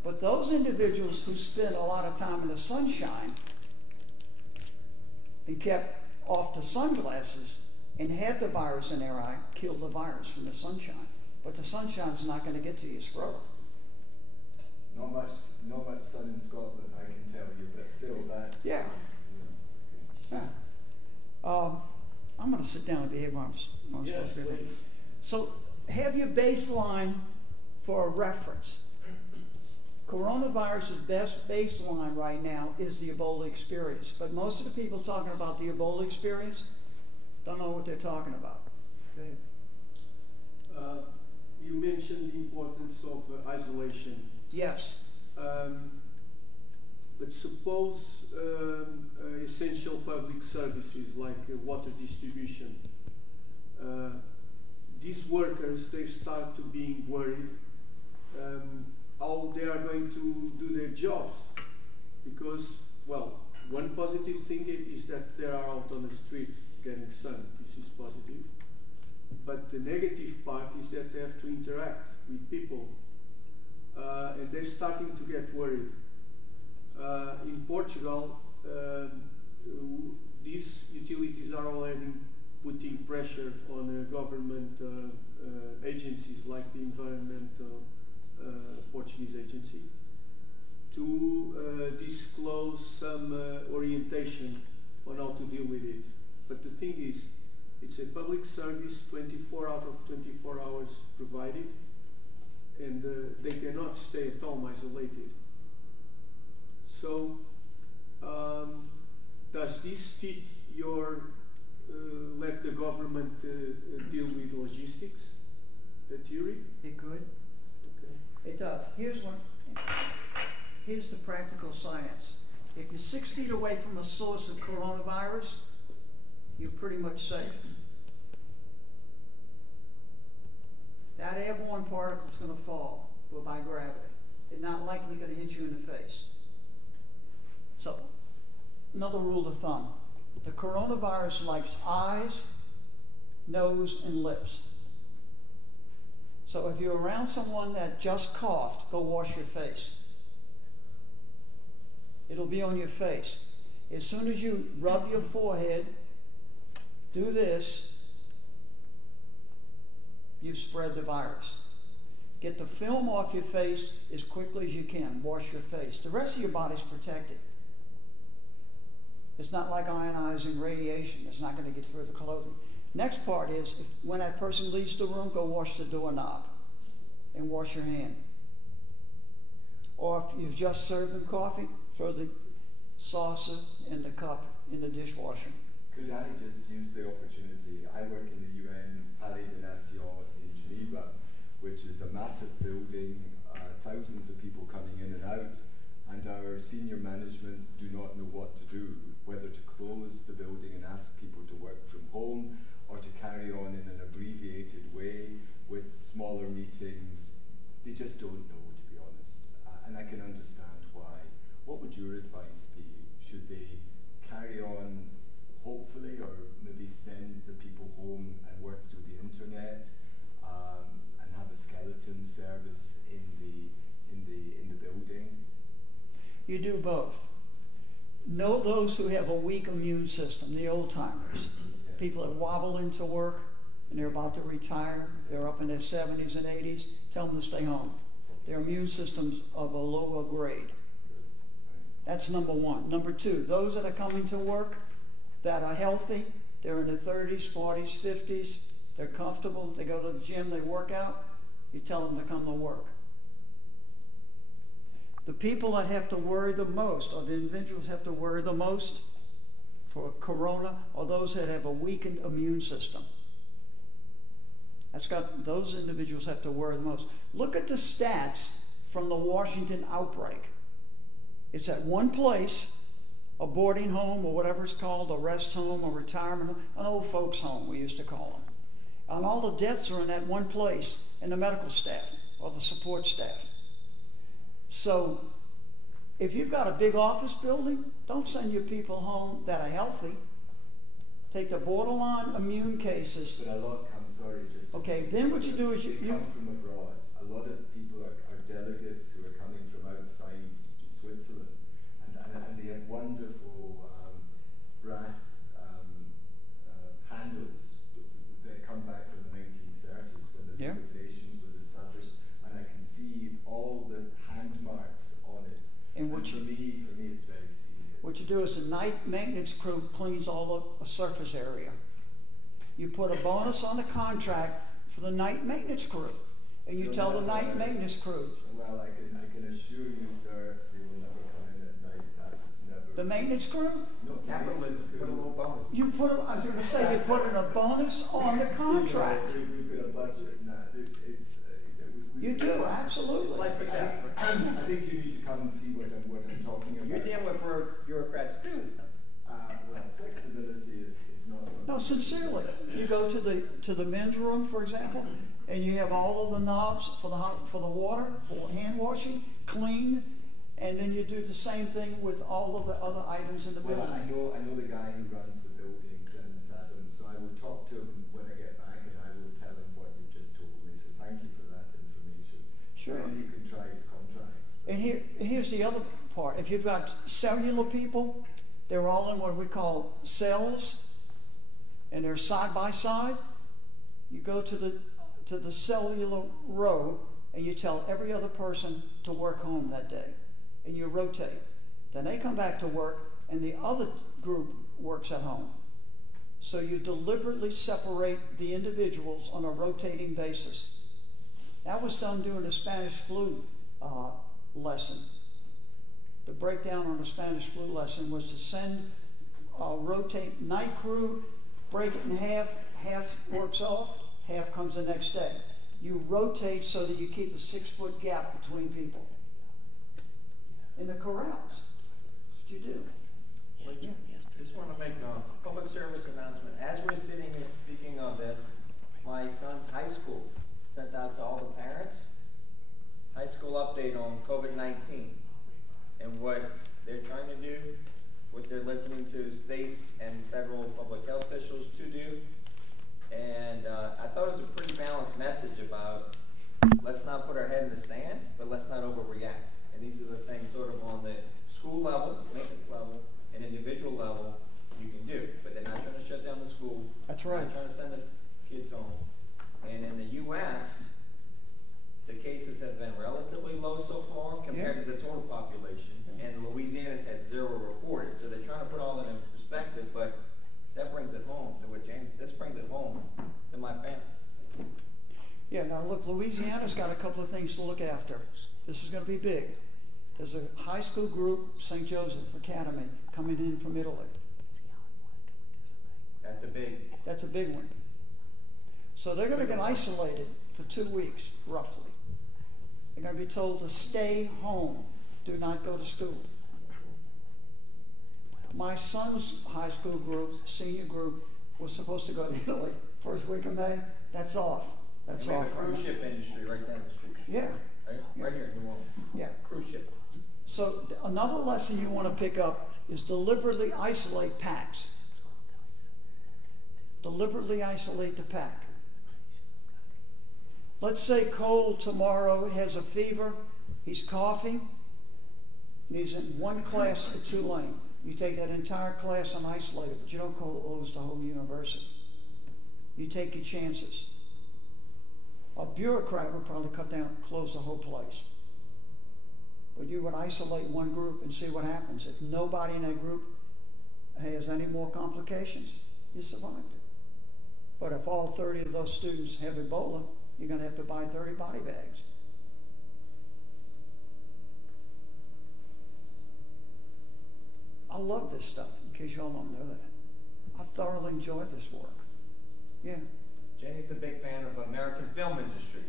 But those individuals who spend a lot of time in the sunshine and kept off the sunglasses and had the virus in their eye, killed the virus from the sunshine. But the sunshine's not going to get to you, scrub. Not much sun in Scotland, I can tell you, but still, that's... Yeah. I'm going to sit down and behave while I'm Yes, supposed to. please. So have your baseline for a reference. Coronavirus's best baseline right now is the Ebola experience. But most of the people talking about the Ebola experience don't know what they're talking about. Go ahead. You mentioned the importance of isolation. Yes. But suppose essential public services like water distribution, these workers, they start to being worried how they are going to do their jobs. Because, well, one positive thing is that they are out on the street getting sun. This is positive. But the negative part is that they have to interact with people. And they're starting to get worried. In Portugal, these utilities are already putting pressure on government agencies like the Environmental Portuguese Agency to disclose some orientation on how to deal with it. But the thing is, it's a public service, 24 out of 24 hours provided, and they cannot stay at home isolated. So, does this fit your let the government deal with logistics, the theory? It could. Okay. It does. Here's the practical science. If you're 6 feet away from a source of coronavirus, you're pretty much safe. That airborne particle is going to fall by gravity. It's not likely going to hit you in the face. So, another rule of thumb. The coronavirus likes eyes, nose, and lips. So if you're around someone that just coughed, go wash your face. It'll be on your face. As soon as you rub your forehead, do this, you've spread the virus. Get the film off your face as quickly as you can. Wash your face. The rest of your body's protected. It's not like ionizing radiation. It's not going to get through the clothing. Next part is, when that person leaves the room, go wash the doorknob and wash your hand. Or if you've just served them coffee, throw the saucer and the cup in the dishwasher. Could I just use the opportunity? I work in the UN Palais des Nations in Geneva, which is a massive building, thousands of people coming in and out, and our senior management do not know what to do, whether to close the building and ask people to work from home, or to carry on in an abbreviated way with smaller meetings. They just don't know, to be honest, and I can understand why. What would your advice be? Should they carry on, hopefully, or maybe send the people home and work through the internet, and have a skeleton service in the building? You do both. Know those who have a weak immune system, the old timers. People that wobble into work and they're about to retire, they're up in their 70s and 80s, tell them to stay home. Their immune system's of a lower grade. That's number one. Number two, those that are coming to work that are healthy, they're in their 30s, 40s, 50s, they're comfortable, they go to the gym, they work out, you tell them to come to work. The people that have to worry the most, or the individuals have to worry the most for corona, are those that have a weakened immune system. Those individuals have to worry the most. Look at the stats from the Washington outbreak. It's at one place, a boarding home or whatever it's called, a rest home, a retirement home, an old folks home we used to call them. And all the deaths are in that one place, and the medical staff or the support staff. So if you've got a big office building, don't send your people home that are healthy. Take the borderline immune cases. But a lot come, sorry, just... Okay, then what you do is they come from abroad. A lot of people are delegates who are coming from outside Switzerland, and they have wonderful brass handles that come back from the 1930s when the League of Nations was established, and I can see all the hand marks on it. And for me, it's very serious. What you do is the night maintenance crew cleans all the surface area. You put a bonus on the contract for the night maintenance crew, and you tell the night maintenance crew. Well, I can assure you, sir, they will never come in at night. That is never. The maintenance crew? No, capitalists put a little bonus. You put. I was going to say they put in a bonus on the contract. We put a budget in that. You do, absolutely. I think you need to come and see what I'm talking about. You're dealing with bureaucrats too. Well, flexibility is not something. No, sincerely. You go to the men's room, for example, and you have all of the knobs for the water, for hand washing, clean, and then you do the same thing with all of the other items in the building. I know the guy who runs the building, Clemens Adams, so I will talk to him when I get back, and I will tell him what you just told me. So thank you for that information. Sure. And he can try his contracts. And here's the other part. If you've got cellular people, they're all in what we call cells, and they're side by side. You go to the cellular row, and you tell every other person to work home that day, and you rotate. Then they come back to work, and the other group works at home. So you deliberately separate the individuals on a rotating basis. That was done during the Spanish flu lesson. The breakdown on the Spanish flu lesson was to send, rotate night crew, break it in half works off, half comes the next day. You rotate so that you keep a 6-foot gap between people. In the corrals. That's what you do. Just want to make a public service announcement. As we're sitting here speaking of this, my son's high school sent out to all the parents high school update on COVID-19 and what they're trying to do, what they're listening to state and federal public health officials to do. And I thought it was a pretty balanced message about let's not put our head in the sand, but let's not overreact. And these are the things sort of on the school level, maintenance level, and individual level you can do. But they're not trying to shut down the school. That's right. They're not trying to send us kids home. And in the U.S., the cases have been relatively low so far compared to the total population. And Louisiana's had 0 reported. So they're trying to put all that in perspective, but that brings it home to what James, this brings it home to my family. Yeah, now look, Louisiana's got a couple of things to look after. This is going to be big. There's a high school group, St. Joseph Academy, coming in from Italy. That's a big one. So they're going to get isolated for 2 weeks, roughly. They're going to be told to stay home. Do not go to school. My son's high school group, senior group, was supposed to go to Italy first week of May. That's off. That's off. The cruise ship industry right down the street. Yeah. Right here in New Orleans. Yeah. Cruise ship. So another lesson you want to pick up is deliberately isolate packs. Deliberately isolate the pack. Let's say Cole tomorrow has a fever, he's coughing, and he's in one class at Tulane. You take that entire class and isolate it, but you don't close the whole university. You take your chances. A bureaucrat would probably close the whole place. But you would isolate one group and see what happens. If nobody in that group has any more complications, you survived it. But if all 30 of those students have Ebola, you're going to have to buy 30 body bags. I love this stuff, in case y'all don't know that. I thoroughly enjoy this work. Yeah. Jenny's a big fan of American film industry.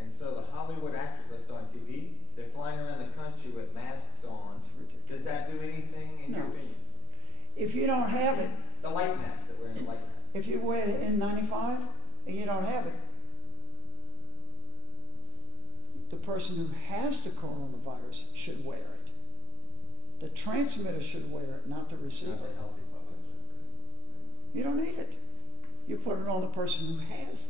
And so the Hollywood actors I saw on TV, they're flying around the country with masks on. Does that do anything in your opinion? If you don't have it. The light mask, that we're in the light mask. If you wear the N95 and you don't have it, the person who has the coronavirus should wear it. The transmitter should wear it, not the receiver. Not the healthy public. You don't need it. You put it on the person who has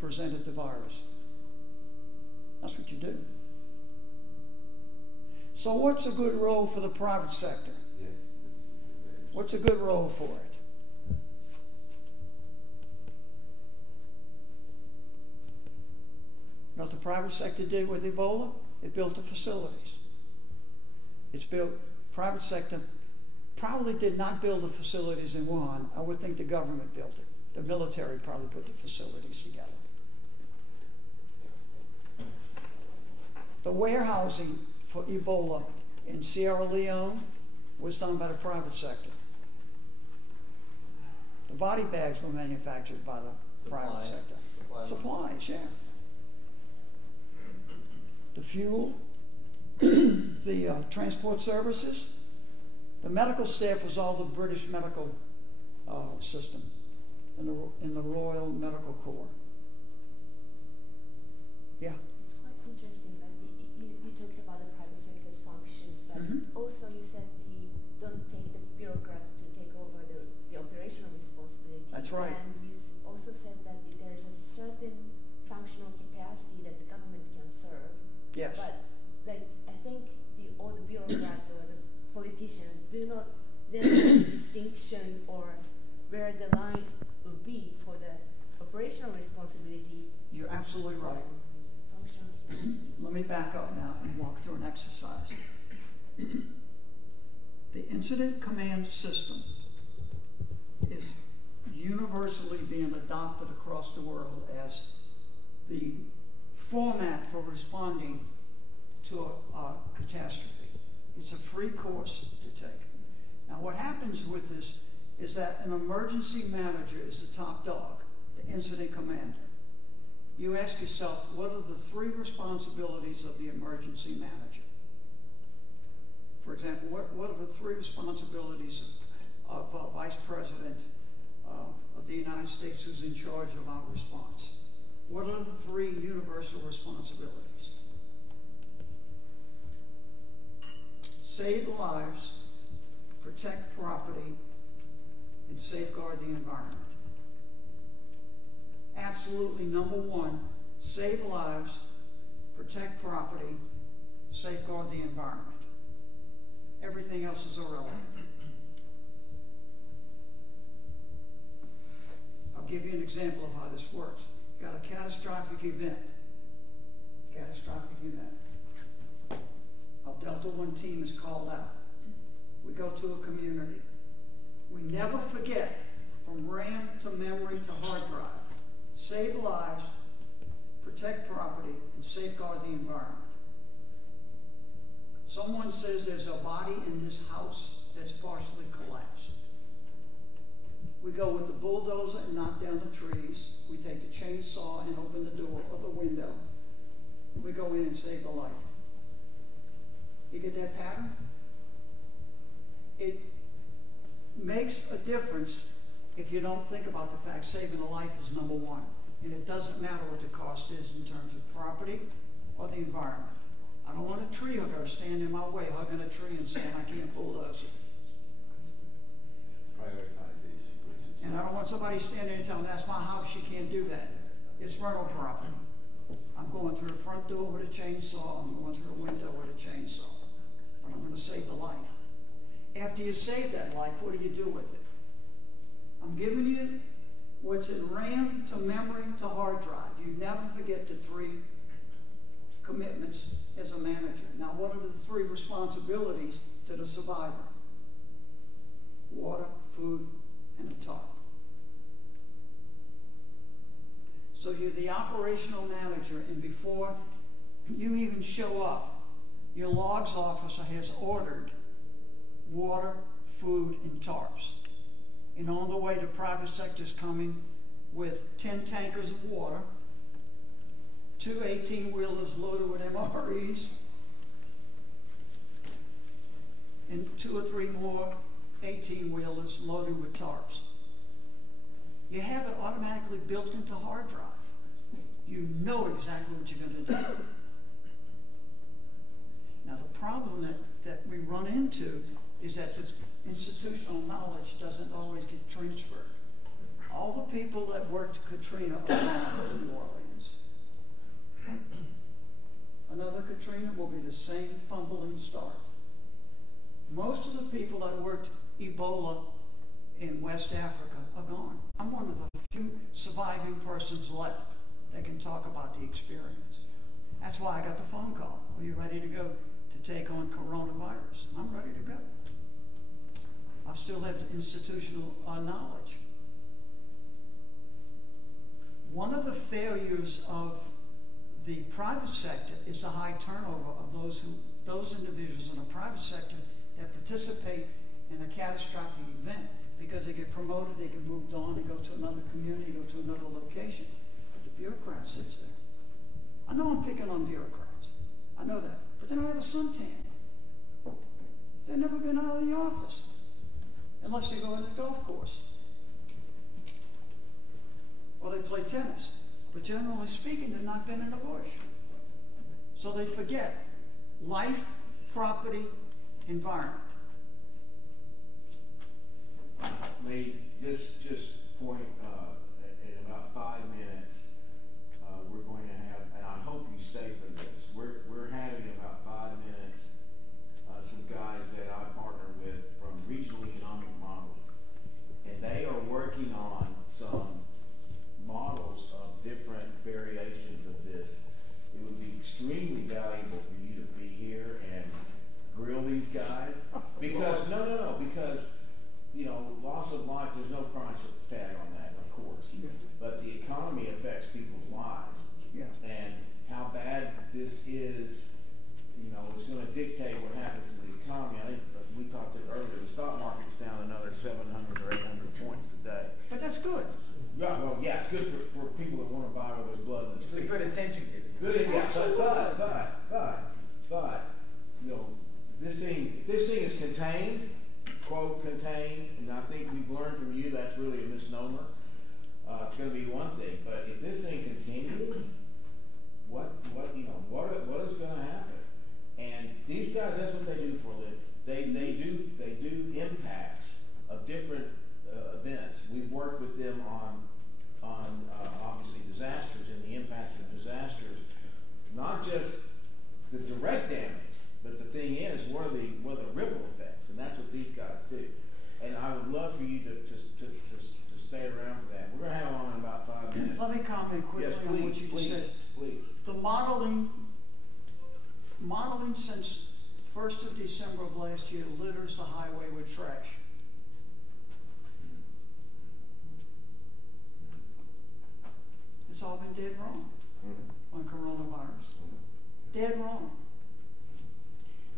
presented the virus. That's what you do. So what's a good role for the private sector? Yes. What's a good role for it? You know what the private sector did with Ebola? It built the facilities. Private sector probably did not build the facilities in Wuhan. I would think the government built it. The military probably put the facilities together. The warehousing for Ebola in Sierra Leone was done by the private sector. The body bags were manufactured by the private sector. Supplies, yeah. The fuel, the transport services, the medical staff was all the British medical system in the Royal Medical Corps. Yeah. It's quite interesting that you talked about the private sector's functions, but also you said you don't take the bureaucrats to take over the operational responsibility. That's right. And you also said that there's a certain functional capacity that the government can serve. Yes. But I think all the bureaucrats or the politicians do not know the distinction or where the line will be for the operational responsibility. You're absolutely right. Functional capacity. Let me back up now and walk through an exercise. The incident command system is universally being adopted across the world as the format for responding to a catastrophe. It's a free course to take. Now what happens with this is that an emergency manager is the top dog, the incident commander. You ask yourself, what are the 3 responsibilities of the emergency manager? For example, what are the 3 responsibilities of Vice President of the United States who's in charge of our response? What are the 3 universal responsibilities? Save lives, protect property, and safeguard the environment. Absolutely number 1, save lives, protect property, safeguard the environment. Everything else is irrelevant. I'll give you an example of how this works. Got a catastrophic event. Our Delta One team is called out. We go to a community. We never forget, from RAM to memory to hard drive, save lives, protect property, and safeguard the environment. Someone says there's a body in this house that's partially collapsed. We go with the bulldozer and knock down the trees. We take the chainsaw and open the door or the window. We go in and save the life. You get that pattern? It makes a difference if you don't think about the fact saving a life is number 1. And it doesn't matter what the cost is in terms of property or the environment. I don't want a tree hugger standing in my way, hugging a tree and saying I can't bulldoze it. It's prioritization. And I don't want somebody standing there and telling me that's my house, you can't do that. It's rental property. I'm going through the front door with a chainsaw, I'm going through the window with a chainsaw. But I'm going to save the life. After you save that life, what do you do with it? I'm giving you what's in RAM to memory to hard drive. You never forget the 3 commitments as a manager. Now, what are the 3 responsibilities to the survivor? Water, food, and a tarp. So you're the operational manager, and before you even show up, your logs officer has ordered water, food, and tarps. And on the way, the private sector's coming with 10 tankers of water, 2 18-wheelers loaded with MREs, and 2 or 3 more 18-wheelers loaded with tarps. You have it automatically built into hard drive. You know exactly what you're going to do. Now, the problem that we run into is that the institutional knowledge doesn't always get transferred. All the people that worked Katrina are gone in New Orleans. Another Katrina will be the same fumbling start. Most of the people that worked Ebola in West Africa are gone. I'm one of the few surviving persons left that can talk about the experience. That's why I got the phone call. Are you ready to go to take on coronavirus? I'm ready to go. I still have institutional knowledge. One of the failures of the private sector is the high turnover of those individuals in the private sector that participate in a catastrophic event because they get promoted, they get moved on, they go to another community, go to another location. But the bureaucrat sits there. I know I'm picking on bureaucrats. I know that. But they don't have a suntan. They've never been out of the office unless they go to the golf course. Or they play tennis. But generally speaking, they've not been in the bush. So they forget life, property, environment. Lee, just point in about 5 minutes, we're going to have, and I hope you stay for this. We're having in about 5 minutes some guys that I partner with from Regional Economic Modeling, and they are working on some models of different variations of this. It would be extremely valuable for you to be here and grill these guys because because loss of life, there's no price tag on that, of course. Yeah. But the economy affects people's lives. Yeah. And how bad this is, is going to dictate what happens to the economy. I think we talked earlier, the stock market's down another 700 or 800 points today. But that's good. Yeah, well, yeah, it's good for people that want to buy with their blood in the It's a street. good attention giver. Good, yeah, but, this thing is contained, quote, contained, and I think we've learned from you that's really a misnomer. It's going to be one thing, but if this thing continues, what is going to happen? And these guys, that's what they do for a living. They do impacts of different events. We've worked with them on obviously disasters and the impacts of disasters, not just the direct damage, but the thing is, what are the ripple effects? And that's what these guys do. And I would love for you to stay around for that. We're going to have on in about 5 minutes. Let me comment quickly on what you just said. Please. The modeling since 1st of December of last year litters the highway with trash. It's all been dead wrong on coronavirus. Dead wrong.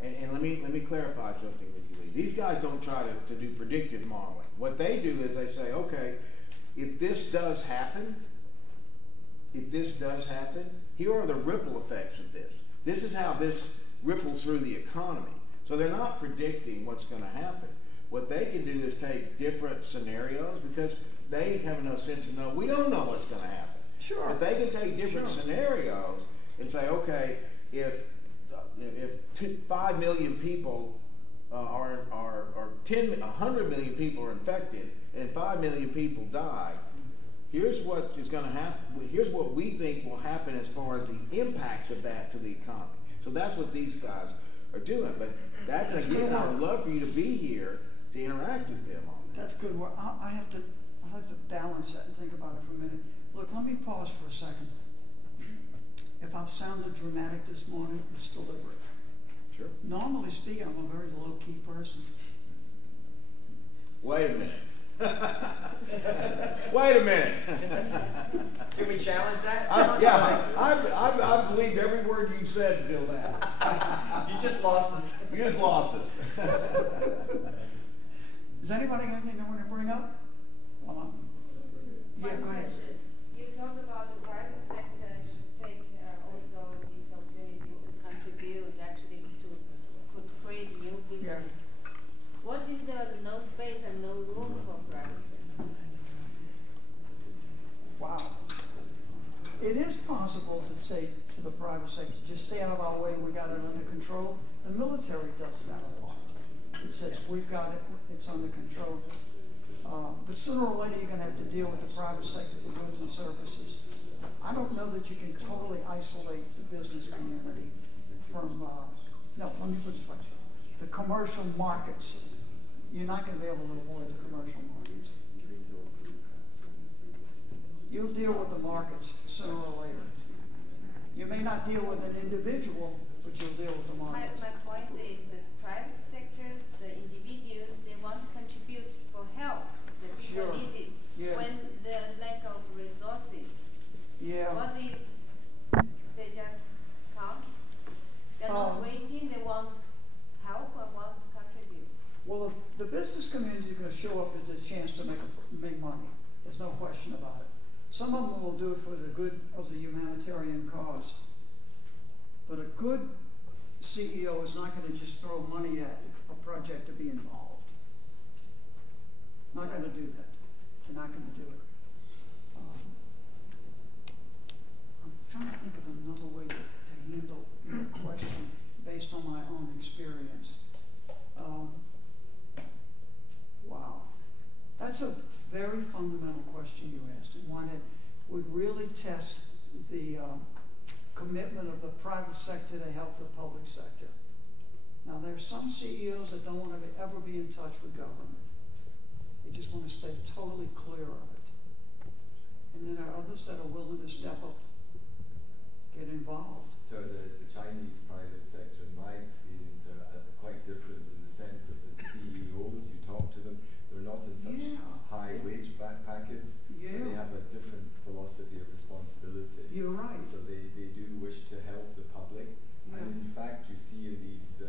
And let me clarify something with you, Lee. These guys don't try to do predictive modeling. What they do is they say, okay, if this does happen, here are the ripple effects of this. This is how this ripples through the economy. So they're not predicting what's going to happen. What they can do is take different scenarios because they have enough sense to know we don't know what's going to happen. Sure. But they can take different scenarios and say, okay, if 5 million people are 100 million people are infected and 5 million people die, here's what is going to happen. Here's what we think will happen as far as the impacts of that to the economy. So that's what these guys are doing. But that's again, I would love for you to be here to interact with them on that. That's good work. I'll have to balance that and think about it for a minute. Look, let me pause for a second. If I've sounded dramatic this morning, it's deliberate. Sure. Normally speaking, I'm a very low-key person. Wait a minute. Wait a minute. Can we challenge that? I believed every word you said until now. You just lost us. You just lost us. Does anybody got anything they want to bring up? Well, yeah, go ahead. You talked about the private sector should take also this opportunity to contribute actually could create new business. Yeah. What if there is no space and no room for private sector? Wow. It is possible to say to the private sector, just stay out of our way, we got it under control. The military does that a lot. It says, we've got it, it's under control. But sooner or later, you're going to have to deal with the private sector for goods and services. I don't know that you can totally isolate the business community from, no, let me put it this way. The commercial markets. You're not going to be able to avoid the commercial markets. You'll deal with the markets sooner or later. You may not deal with an individual, but you'll deal with the markets. My point is the private sectors, the individuals, they want to contribute for help. The people need it. Yeah. When the lack of resources, what if they just come? They're not waiting, they want help or want to contribute. Well, the business community is going to show up as a chance to make money. There's no question about it. Some of them will do it for the good of the humanitarian cause. But a good CEO is not going to just throw money at a project to be involved. Not going to do that. They're not going to do it. I'm trying to think of another way to handle your question based on my own experience. Wow. That's a very fundamental question you asked, and one that would really test the commitment of the private sector to help the public sector. Now, there are some CEOs that don't want to ever be in touch with government. They just want to stay totally clear of it. And then there are others that are willing to step up, get involved. So the Chinese private sector, in my experience, are quite different in the sense of the CEOs. You talk to them, they're not in such high wage packets. They have a different philosophy of responsibility. You're right. So they do wish to help the public. And in fact, you see in these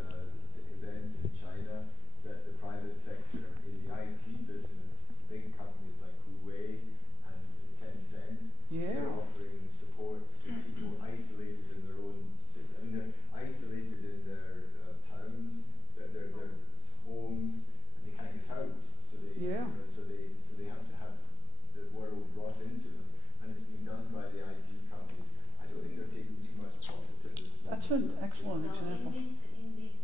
events in China that the private sector in the IT business, big companies like Huawei and Tencent, they're offering support to people isolated in their own cities. I mean, they're isolated in their towns, their homes, and they can't get out. So they have to have the world brought into them, and it's being done by the IT companies. I don't think they're taking too much profit in this. That's an excellent example. In this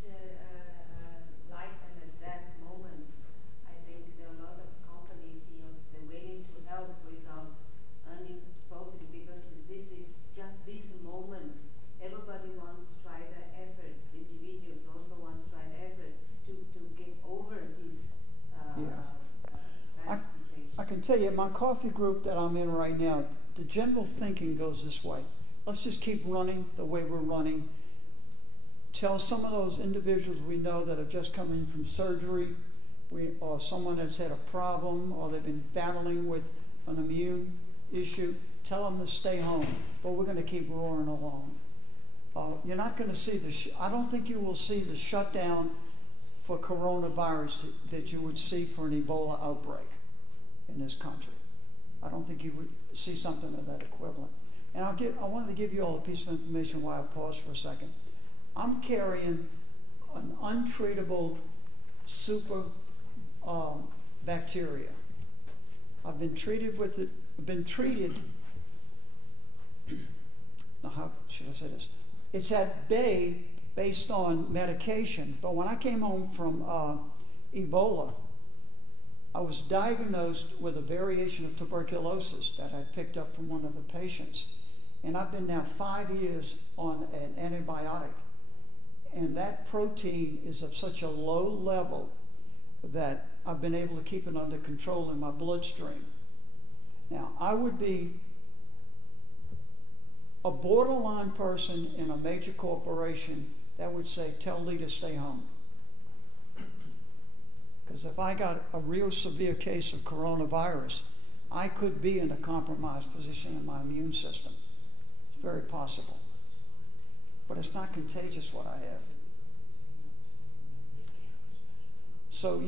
life and at that moment, I think there are a lot of company CEOs, they're waiting to help without earning profit, because this is just this moment. Everybody wants to try the efforts. Individuals also want to try the effort to get over this bad situation. I can tell you, my coffee group that I'm in right now, the general thinking goes this way. Let's just keep running the way we're running. Tell some of those individuals we know that have just come in from surgery, or someone that's had a problem, or they've been battling with an immune issue, tell them to stay home. But we're going to keep roaring along. You're not going to see I don't think you will see the shutdown for coronavirus that you would see for an Ebola outbreak in this country. I don't think you would see something of that equivalent. And I wanted to give you all a piece of information while I pause for a second. I'm carrying an untreatable super bacteria. I've been treated with it, now how should I say this? It's at bay based on medication, but when I came home from Ebola, I was diagnosed with a variation of tuberculosis that I picked up from one of the patients. And I've been now 5 years on an antibiotic. And that protein is of such a low level that I've been able to keep it under control in my bloodstream. Now, I would be a borderline person in a major corporation that would say, tell Lee to stay home. Because if I got a real severe case of coronavirus, I could be in a compromised position in my immune system. It's very possible. But it's not contagious what I have. So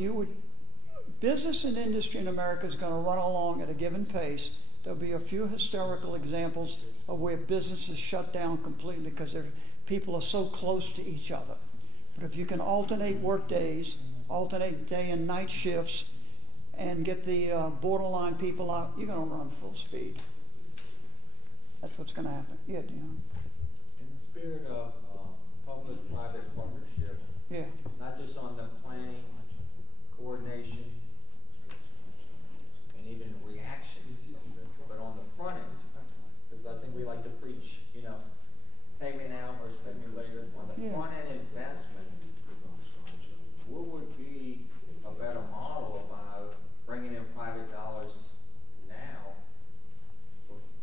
business and industry in America is going to run along at a given pace. There'll be a few historical examples of where businesses shut down completely because people are so close to each other. But if you can alternate work days, alternate day and night shifts, and get the borderline people out, you're going to run full speed. That's what's going to happen. Yeah, Dion. In the spirit of public-private partnership, not just on the planning, coordination, even reactions of this. But on the front end, because I think we like to preach, you know, pay me now versus pay me later. On the front end investment, what would be a better model about bringing in private dollars now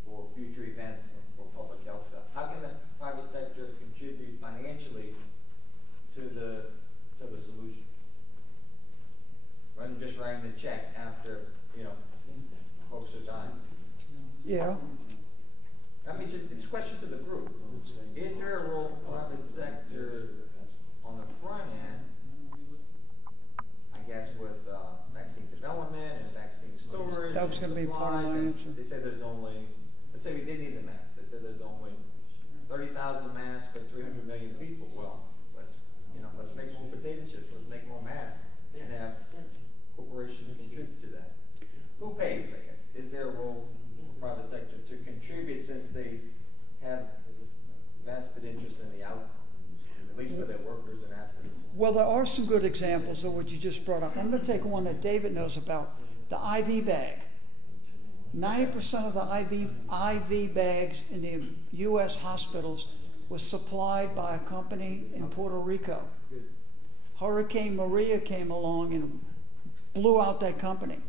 for future events and for public health stuff? How can the private sector contribute financially to the solution, rather than just writing the check after, you know, folks are dying? Yeah. I mean, it's a question to the group. Is there a role for private sector on the front end, I guess, with vaccine development and vaccine storage? That was going to be part of my answer. They say there's only, let's say we did need the masks. They said there's only 30,000 masks for 300 million people. Well, let's make more potato chips. Let's make more masks and have corporations contribute to that. Who pays, I guess? Is there a role for private sector to contribute, since they have vested interest in the outcome, at least for their workers and assets? Well, there are some good examples of what you just brought up. I'm going to take one that David knows about, the IV bag. 90% of the IV bags in the U.S. hospitals was supplied by a company in Puerto Rico. Hurricane Maria came along and blew out that company.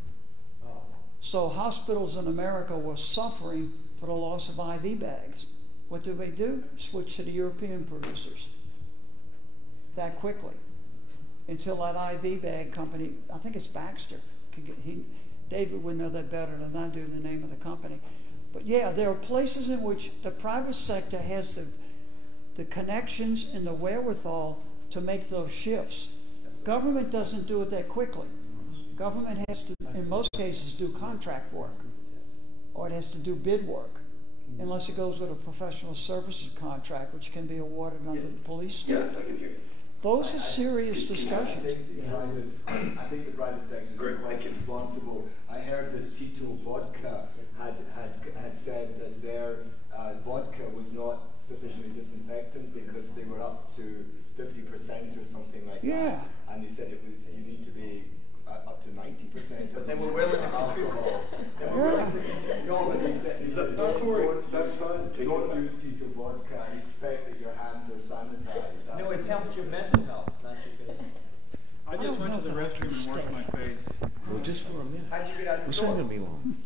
So hospitals in America were suffering for the loss of IV bags. What do they do? Switch to the European producers that quickly, until that IV bag company, I think it's Baxter, David would know that better than I do, the name of the company. But yeah, there are places in which the private sector has the connections and the wherewithal to make those shifts. Government doesn't do it that quickly. Government has to, in most cases, do contract work, or it has to do bid work, unless it goes with a professional services contract, which can be awarded under the police. Yes, I can hear you. Those are serious discussions. I think the private sector is quite responsible. I heard that Tito Vodka had said that their vodka was not sufficiently disinfectant because they were up to 50% or something like that. And they said you need to be up to 90%. But they were willing to contribute. They were willing to contribute. No, but they said don't use Tito Vodka and expect that your hands are sanitized. No, it helped your mental health, not your physical. I just went to the restroom and washed my face. Well, just for a minute. How'd you get out the door? It's not going to be long.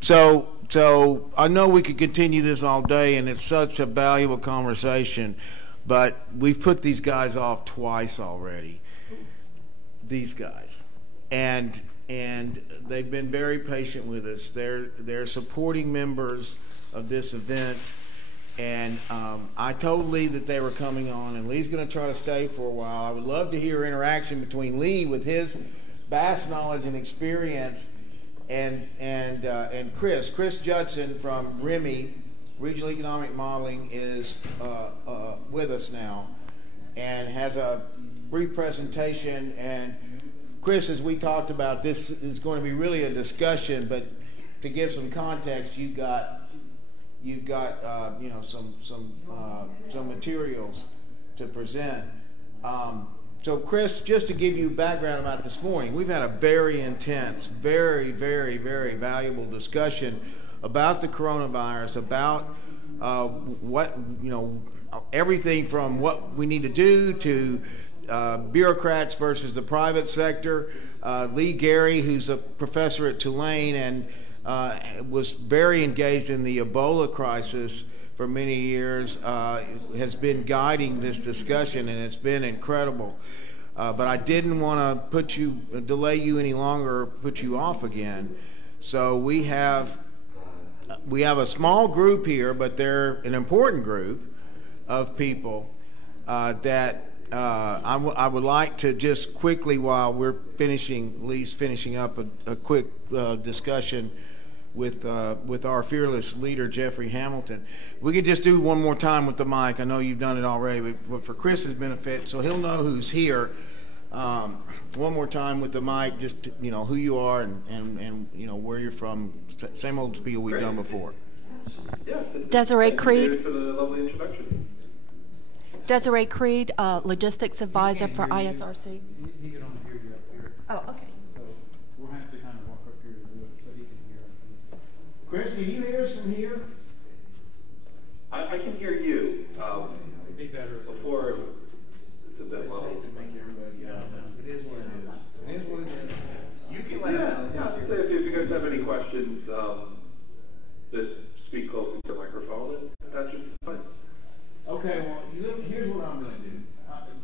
So I know we could continue this all day, and it's such a valuable conversation, but we've put these guys off twice already. These guys. And they've been very patient with us. They're supporting members of this event, and I told Lee that they were coming on, and Lee's going to try to stay for a while. I would love to hear interaction between Lee with his vast knowledge and experience and Chris Judson from REMI, Regional Economic Modeling, is with us now and has a brief presentation. And Chris, as we talked about, this is going to be really a discussion, but to give some context, you've got some materials to present. So Chris, just to give you background about this morning, we've had a very intense, very, very, very valuable discussion about the coronavirus, about everything from what we need to do to bureaucrats versus the private sector. Lee Gary, who's a professor at Tulane and was very engaged in the Ebola crisis for many years, has been guiding this discussion, and it's been incredible. But I didn't want to delay you any longer or put you off again. So we have a small group here, but they're an important group of people that I would like to just quickly, while Lee's finishing up a quick discussion with our fearless leader, Jeffrey Hamilton. We could just do one more time with the mic. I know you've done it already, but for Chris's benefit, so he'll know who's here. One more time with the mic, just who you are and where you're from. Same old spiel we've done before. Desiree Creed. For the lovely introduction. Desiree Creed, logistics advisor for ISRC. He can only hear you up here. Oh, okay. So we'll have to kind of walk up here to do it. So Chris, can you hear us from here? I can hear you. Be better. Before it's a bit low. It is what it is. It is what it is. You can let him know. Yeah. If you guys have any questions, just speak closely to the microphone, and that's just fine. Okay, well, here's what I'm going to do.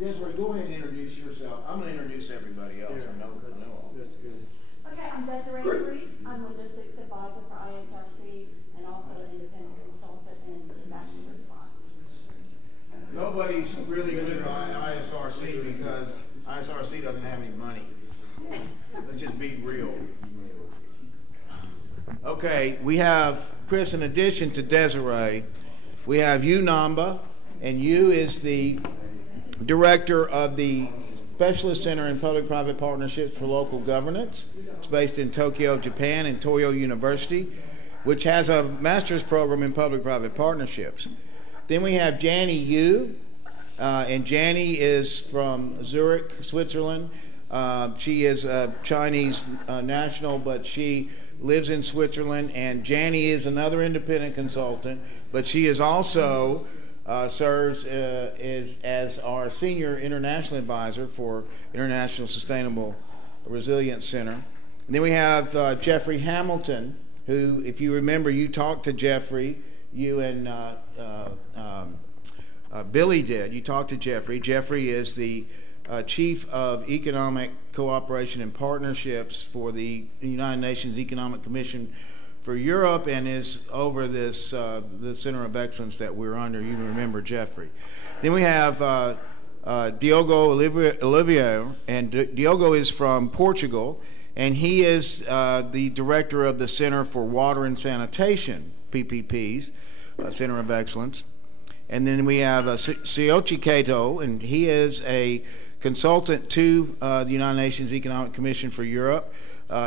Desiree, go ahead and introduce yourself. I'm going to introduce everybody else. I know all. That's good. Okay, I'm Desiree Great. Freed. I'm logistics advisor for ISRC and also an independent consultant in disaster response. Nobody's really good on ISRC because ISRC doesn't have any money. Let's just be real. Okay, we have, Chris, in addition to Desiree, we have you, Namba, and you is the director of the Specialist Center in Public-Private Partnerships for Local Governance. It's based in Tokyo, Japan, and Toyo University, which has a master's program in public-private partnerships. Then we have Janny Yu, and Janny is from Zurich, Switzerland. She is a Chinese national, but she lives in Switzerland, and Janny is another independent consultant, but she is also serves as our senior international advisor for International Sustainable Resilience Center. And then we have Jeffrey Hamilton, who, if you remember, you talked to Jeffrey, you and Billy did. You talked to Jeffrey. Jeffrey is the Chief of Economic Cooperation and Partnerships for the United Nations Economic Commission for Europe and is over this the Center of Excellence that we're under. You remember Jeffrey. Then we have Diogo Oliveira, and Diogo is from Portugal, and he is the director of the Center for Water and Sanitation, PPPs, Center of Excellence. And then we have Siochi Kato, and he is a consultant to the United Nations Economic Commission for Europe.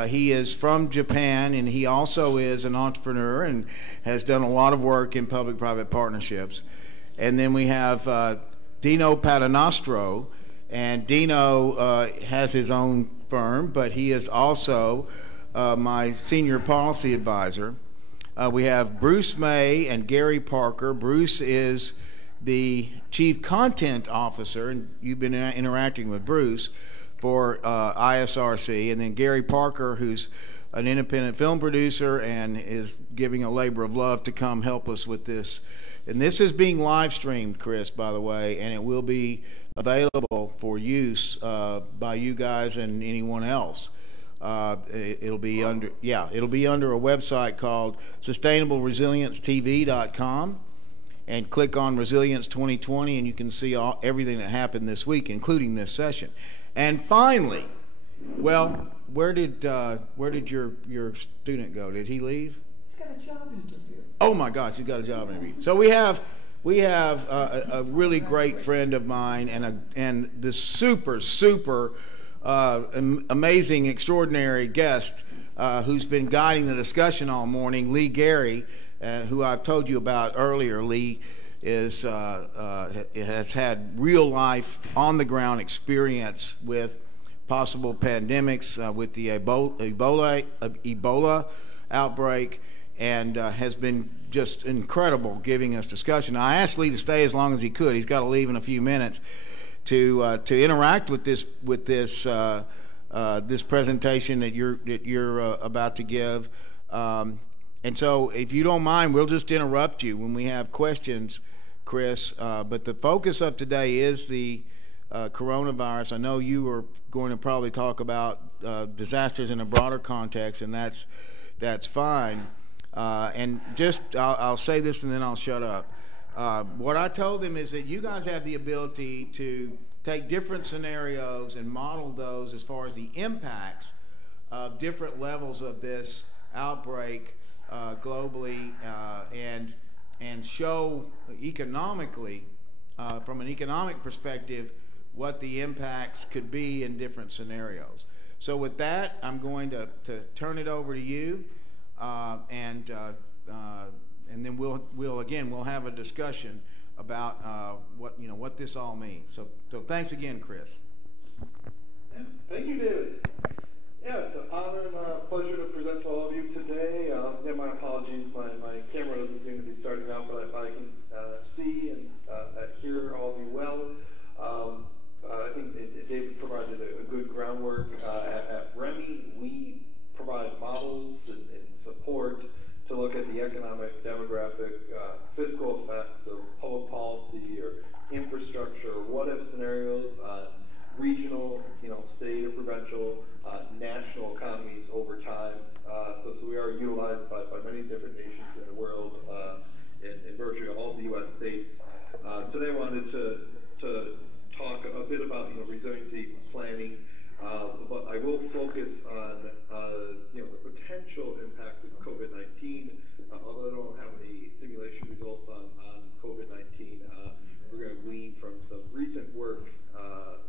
He is from Japan, and he also is an entrepreneur and has done a lot of work in public-private partnerships. And then we have Dino Paternostro, and Dino has his own firm, but he is also my senior policy advisor. We have Bruce May and Gary Parker. Bruce is the Chief Content Officer, and you've been interacting with Bruce for ISRC, and then Gary Parker, who's an independent film producer and is giving a labor of love to come help us with this. And this is being live streamed, Chris, by the way, and it will be available for use by you guys and anyone else. It'll be under a website called sustainableresilienceTV.com, and click on Resilience 2020, and you can see everything that happened this week, including this session. And finally, well, where did your student go? Did he leave? He's got a job interview. Oh my gosh, he's got a job interview. So we have a really great friend of mine and this super amazing, extraordinary guest who's been guiding the discussion all morning, Lee Gary, who I've told you about earlier. Lee has had real life, on the ground experience with possible pandemics, with the Ebola outbreak, and has been just incredible giving us discussion. Now, I asked Lee to stay as long as he could. He's got to leave in a few minutes to interact with this presentation that you're about to give. And so, if you don't mind, we'll just interrupt you when we have questions, Chris. But the focus of today is the coronavirus. I know you are going to probably talk about disasters in a broader context, and that's fine. And just I'll say this and then I'll shut up. What I told them is that you guys have the ability to take different scenarios and model those as far as the impacts of different levels of this outbreak globally, and show economically, from an economic perspective, what the impacts could be in different scenarios. So with that, I'm going to turn it over to you, and then we'll have a discussion about what this all means. So thanks again, Chris. Thank you, David. Yeah, it's an honor and a pleasure to present to all of you today. My apologies report to look at the economic, demographic, fiscal effects of public policy or infrastructure, or what-if scenarios on regional, state or provincial, national economies over time. So we are utilized by many different nations in the world, in virtually all of the U.S. states. Today I wanted to talk a bit about resiliency planning, but I will focus on the potential impact of COVID-19. Although I don't have any simulation results on COVID-19, we're going to glean from some recent work,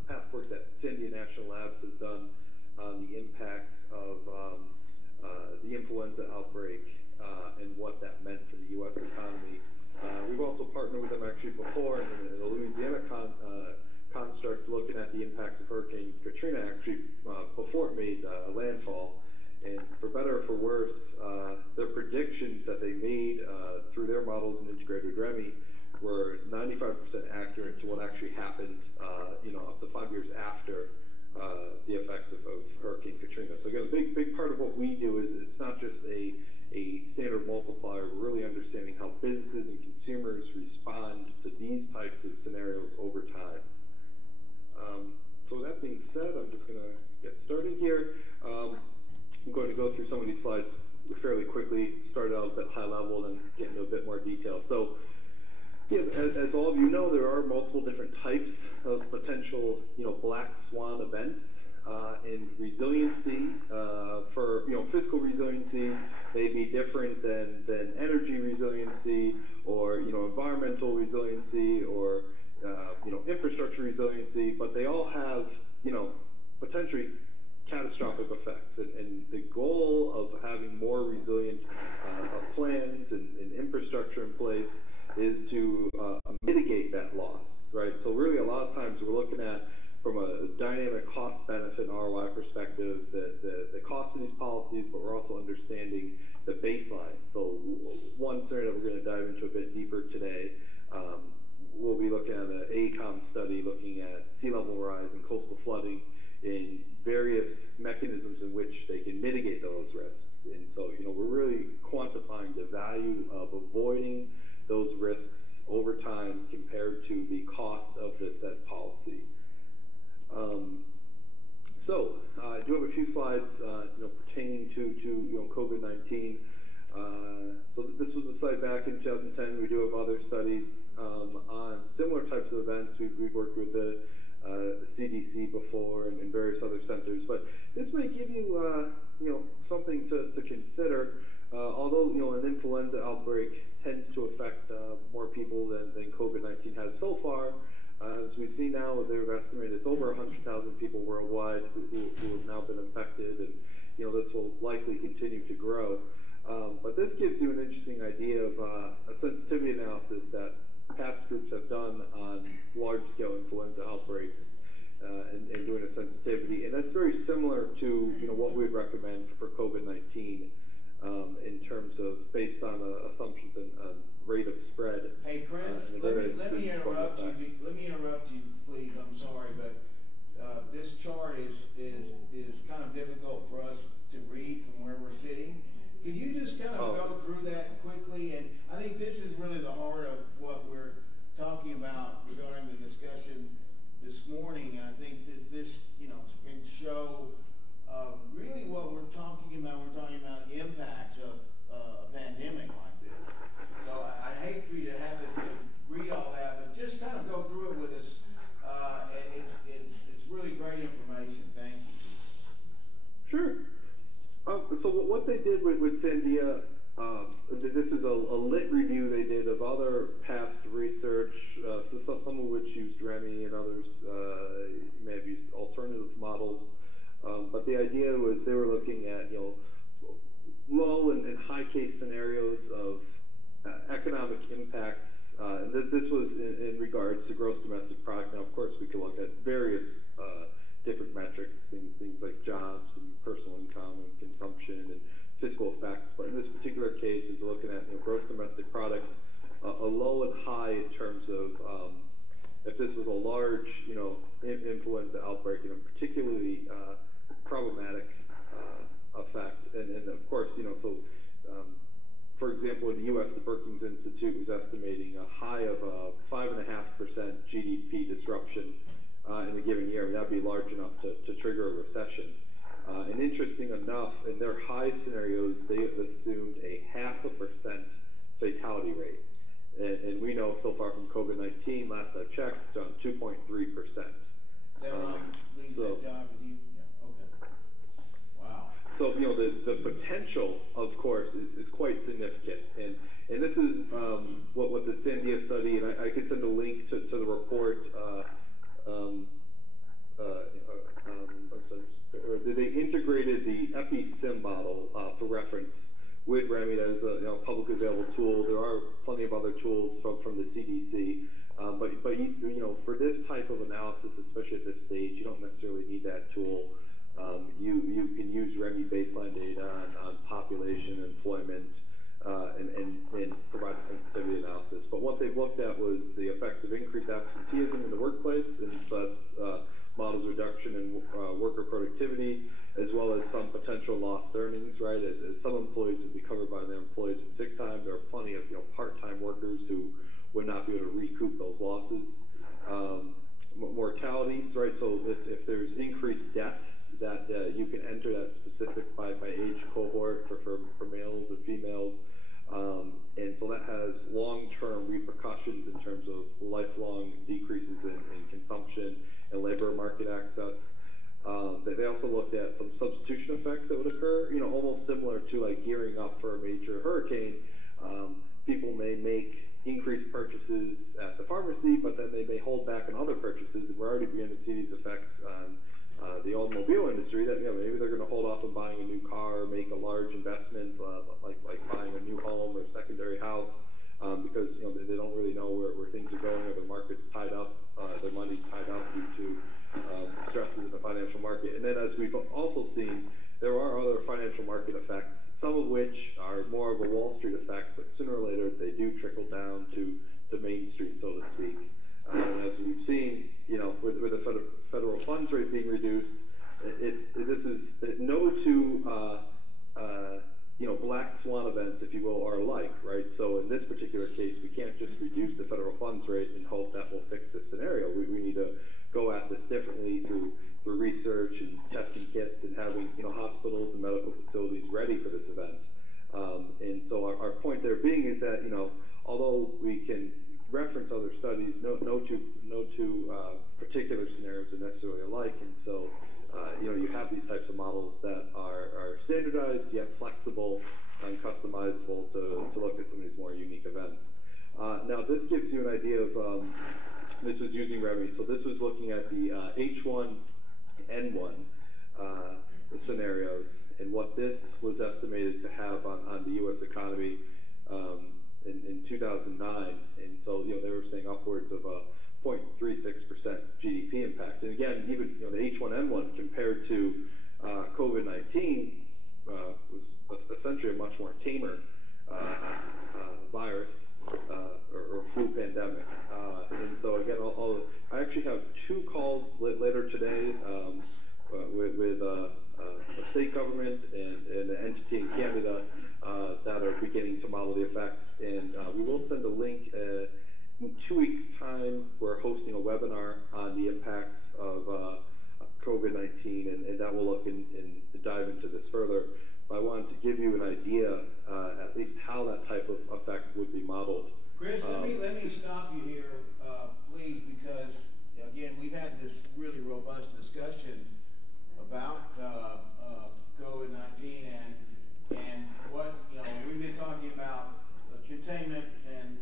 past work that Sandia National Labs has done on the impact of the influenza outbreak and what that meant for the U.S. economy. We've also partnered with them actually before in the Louisiana construct, looking at the impacts of Hurricane Katrina actually before it made landfall. And for better or for worse, their predictions that they made through their models and integrated REMI were 95% accurate to what actually happened, up to 5 years after the effects of Hurricane Katrina. So again, a big part of what we do is it's not just a standard multiplier, we're really understanding how businesses and consumers respond to these types of scenarios over time. So with that being said, I'm just going to get started here. I'm going to go through some of these slides fairly quickly, start out a bit high level, and get into a bit more detail. So, yeah, as all of you know, there are multiple different types of potential, black swan events. And resiliency, for fiscal resiliency, may be different than energy resiliency, or environmental resiliency, or infrastructure resiliency. But they all have potentially catastrophic effects. And the goal of having more resilient plans and infrastructure in place is to mitigate that loss, right? So really, a lot of times we're looking at, from a dynamic cost-benefit and ROI perspective, the cost of these policies, but we're also understanding the baseline. So one scenario that we're going to dive into a bit deeper today, we'll be looking at an AECOM study looking at sea level rise and coastal flooding in various mechanisms in which they can mitigate those risks. And so, we're really quantifying the value of avoiding those risks over time compared to the cost of the said policy. So I do have a few slides, pertaining to COVID-19. So this was a slide back in 2010. We do have other studies on similar types of events. We've worked with the CDC before and various other centers, but this may give you, something to consider. Although an influenza outbreak tends to affect more people than COVID-19 has so far. As we see now, they've estimated it's over 100,000 people worldwide who have now been affected, and this will likely continue to grow. But this gives you an interesting idea of a sensitivity analysis that past groups have done on large-scale influenza outbreaks and doing a sensitivity, and that's very similar to what we would recommend for COVID-19 in terms of based on assumptions and rate of spread. Hey, Chris, let me interrupt you. Let me interrupt you, please. I'm sorry, but this chart is kind of difficult for us to read from where we're sitting. Could you just kind of go through that quickly? And I think this is really the heart of what we're talking about regarding the discussion this morning. I think that this, can show really what we're talking about. We're talking about impacts of a pandemic like this. So I hate for you to have to read all that, but just kind of go through it with us. It's really great information. Thank you. Sure. So what they did with Sandia, this is a lit review they did of other past research, so some of which used REMI and others may have used alternative models. But the idea was they were looking at low and high case scenarios of economic impacts. And this was in regards to gross domestic product. Now, of course, we could look at various different metrics, things like jobs and personal income and consumption and fiscal effects. But in this particular case, is looking at gross domestic product, a low and high in terms of if this was a large influenza outbreak, particularly problematic effect. And of course, so For example, in the U.S., the Brookings Institute was estimating a high of 5.5% GDP disruption in a given year. That would be large enough to trigger a recession. And interesting enough, in their high scenarios, they assumed a 0.5% fatality rate. And we know so far from COVID-19, last I checked, it's on 2.3%. Is that right? Leads that job with you? Yeah. Okay. Wow. So, you know, the potential, of course, is quite significant. And this is what the Sandia study, and I could send a link to the report. They integrated the EpiSim model for reference with REMI as a publicly available tool. There are plenty of other tools from the CDC, but you know, for this type of analysis, especially at this stage, you don't necessarily need that tool. You can use REMI baseline data on population, employment, and provide a sensitivity analysis. But what they've looked at was the effects of increased absenteeism in the workplace, and thus models reduction in worker productivity, as well as some potential lost earnings, right? As some employees would be covered by their employees at sick time, there are plenty of part-time workers who would not be able to recoup those losses. Mortalities, right? So if there's increased death, that you can enter that specific by age cohort for males and females. And so that has long-term repercussions in terms of lifelong decreases in consumption and labor market access. They also looked at some substitution effects that would occur, you know, almost similar to like gearing up for a major hurricane. People may make increased purchases at the pharmacy, but then they may hold back on other purchases, and we're already beginning to see these effects on the automobile industry, that maybe they're going to hold off on buying a new car or make a large investment like buying a new home or secondary house because they don't really know where things are going, or their market's tied up, their money's tied up due to stresses in the financial market. And then, as we've also seen, there are other financial market effects, some of which are more of a Wall Street effect, but sooner or later they do trickle down to Main Street, so to speak. As we've seen, with the federal funds rate being reduced, this is no two black swan events, if you will, are alike, right? So in this particular case, we can't just reduce the federal funds rate and hope that will fix this scenario. We need to go at this differently through research and testing kits and having hospitals and medical facilities ready for this event. And so our point there being is that although we can reference other studies, no two particular scenarios are necessarily alike, and so you have these types of models that are standardized yet flexible and customizable to look at some of these more unique events. Now this gives you an idea of this was using REMI, so this was looking at the H1N1 scenarios and what this was estimated to have on the U.S. economy in 2009, and so they were saying upwards of a 0.36% GDP impact. And again, even the H1N1 compared to COVID-19 was essentially a much more tamer virus or flu pandemic. And so again, I actually have two calls later today with a state government and an entity in Canada that are beginning to model the effects. And we will send a link in 2 weeks' time. We're hosting a webinar on the impacts of COVID-19, and that will look and dive into this further. But I wanted to give you an idea, at least how that type of effect would be modeled. Chris, let me stop you here, please, because again, we've had this really robust discussion about COVID-19 and what we've been talking about containment and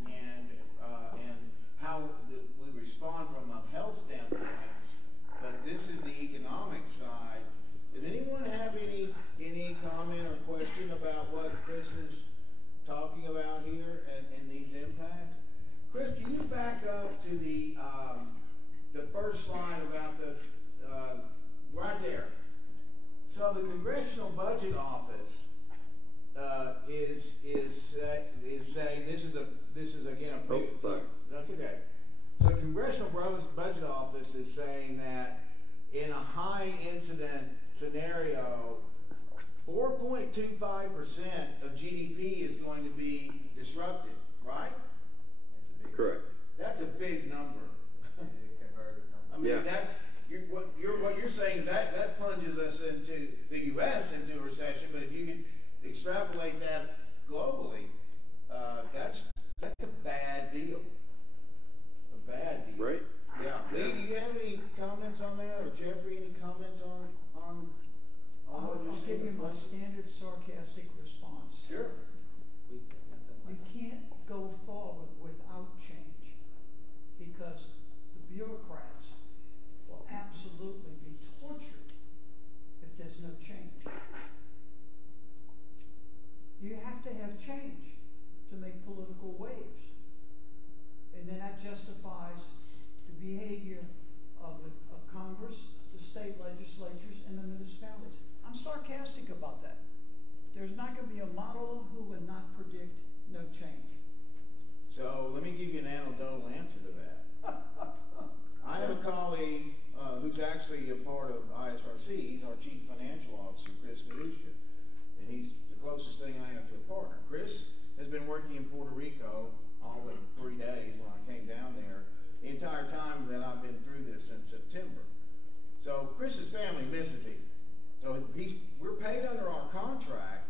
how we respond from a health standpoint. But this is the economic side. Does anyone have any comment or question about what Chris is talking about here and these impacts? Chris, can you back up to the first slide about the right there? So the Congressional Budget Office is saying this is again a okay. So the Congressional Budget Office is saying that in a high incident scenario, 4.25% of GDP is is going to be disrupted, right? Correct. That's a big number. I mean, that's what you're saying. That plunges us into the U.S. into a recession. But if you can extrapolate that globally, that's a bad deal. A bad deal. Right. Yeah. Lee, do you have any comments on that, or Jeffrey, any comments on what you're I'll saying? give you my standard sarcastic response. Sure. You can't go forward without change, because the bureaucrats will absolutely be tortured if there's no change. You have to have change to make political waves. And then that justifies the behavior of Congress, the state legislatures, and the municipalities. I'm sarcastic about that. There's not going to be a model who would not predict no change. So let me give you an anecdotal answer to that. I have a colleague who's actually a part of ISRC. He's our chief financial officer, Chris Fiducia, and he's the closest thing I have to a partner. Chris has been working in Puerto Rico all but 3 days when I came down there, the entire time that I've been through this since September. So Chris's family misses him. So we're paid under our contract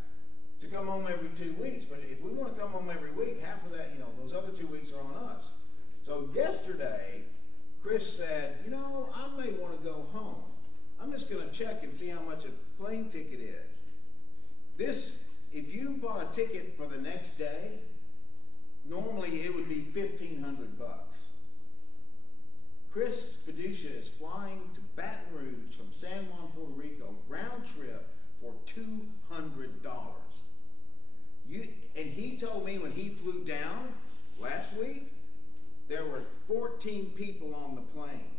to come home every 2 weeks. But if we want to come home every week, half of that, those other 2 weeks are on us. So yesterday, Chris said, I may want to go home. I'm just going to check and see how much a plane ticket is. If you bought a ticket for the next day, normally it would be $1,500. Chris Fiducia is flying to Baton Rouge from San Juan, Puerto Rico, round trip for $200. And he told me when he flew down last week, there were 14 people on the plane.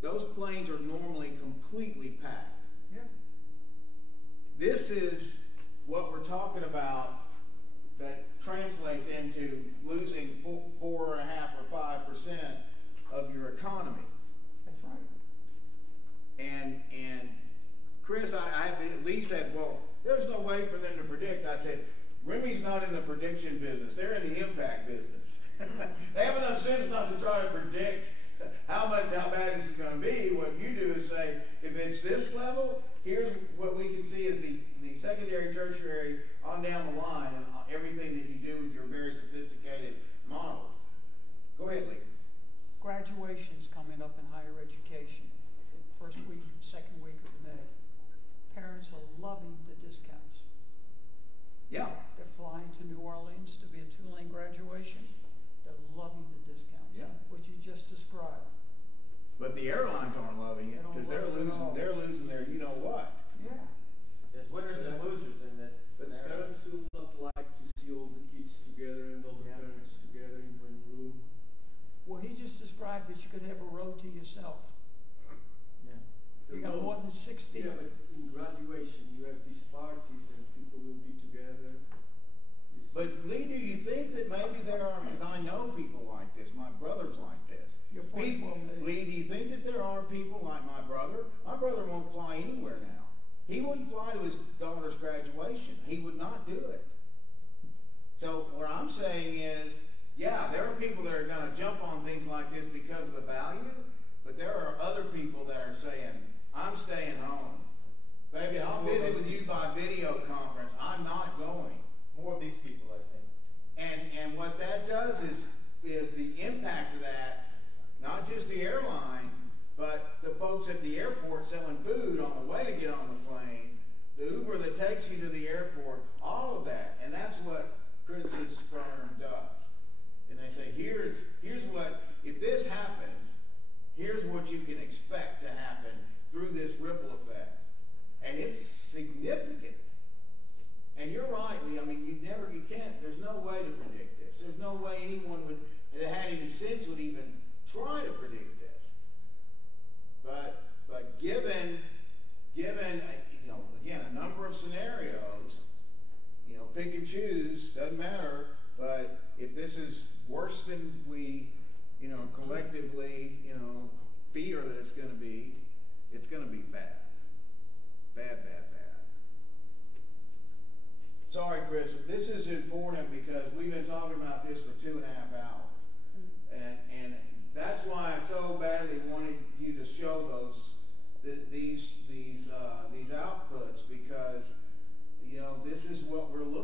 Those planes are normally completely packed. Yeah. This is what we're talking about that translates into losing 4.5 or 5% of your economy. That's right. And Chris, Lee said, well, there's no way for them to predict. I said, Remy's not in the prediction business. They're in the impact business. They have enough sense not to try to predict how bad this is going to be. What you do is say, if it's this level, here's what we can see as the secondary, tertiary, on down the line, and everything that you do with your very sophisticated model. Go ahead, Lee. Graduation's coming up in higher education. First week, second week of May. Parents are loving the discounts. Yeah. They're flying to New Orleans to be a Tulane graduation. They're loving the discounts. Yeah. What you just described. But the airlines aren't loving it because they're losing their what. Yeah. There's winners and losers in this scenario. Parents will not like to see all the kids together and all the parents together in one room. Well, he just described that you could have a row to yourself. Yeah. You got more than 6 feet. Yeah, but in graduation you have these parties and people will be together. But Lee, do you think that maybe there are, because I know people like this, my brother's like this. Your point well made. Lee, do you think that there are people like my brother? My brother won't fly anywhere now. He wouldn't fly to his daughter's graduation. He would not do it. So what I'm saying is, yeah, there are people that are going to jump on things like this because of the value, but there are other people that are saying, I'm staying home. Baby, I'll visit with you by video conference. I'm not going. More of these people, I think. And what that does is the impact of that, not just the airline, but the folks at the airport selling food on the way to get on the plane, the Uber that takes you to the airport, all of that. And that's what Chris's firm does. And they say, here's what, if this happens, here's what you can expect to happen through this ripple effect. And it's significant. And you're right, Lee. I mean, you can't, there's no way to predict this. There's no way anyone that had any sense would even try to predict this. But given again, a number of scenarios, pick and choose, doesn't matter. But if this is worse than we, collectively, fear that it's going to be bad. Bad. Sorry, Chris. This is important because we've been talking about this for 2.5 hours. And that's why I so badly wanted you to show these outputs, because, you know, this is what we're looking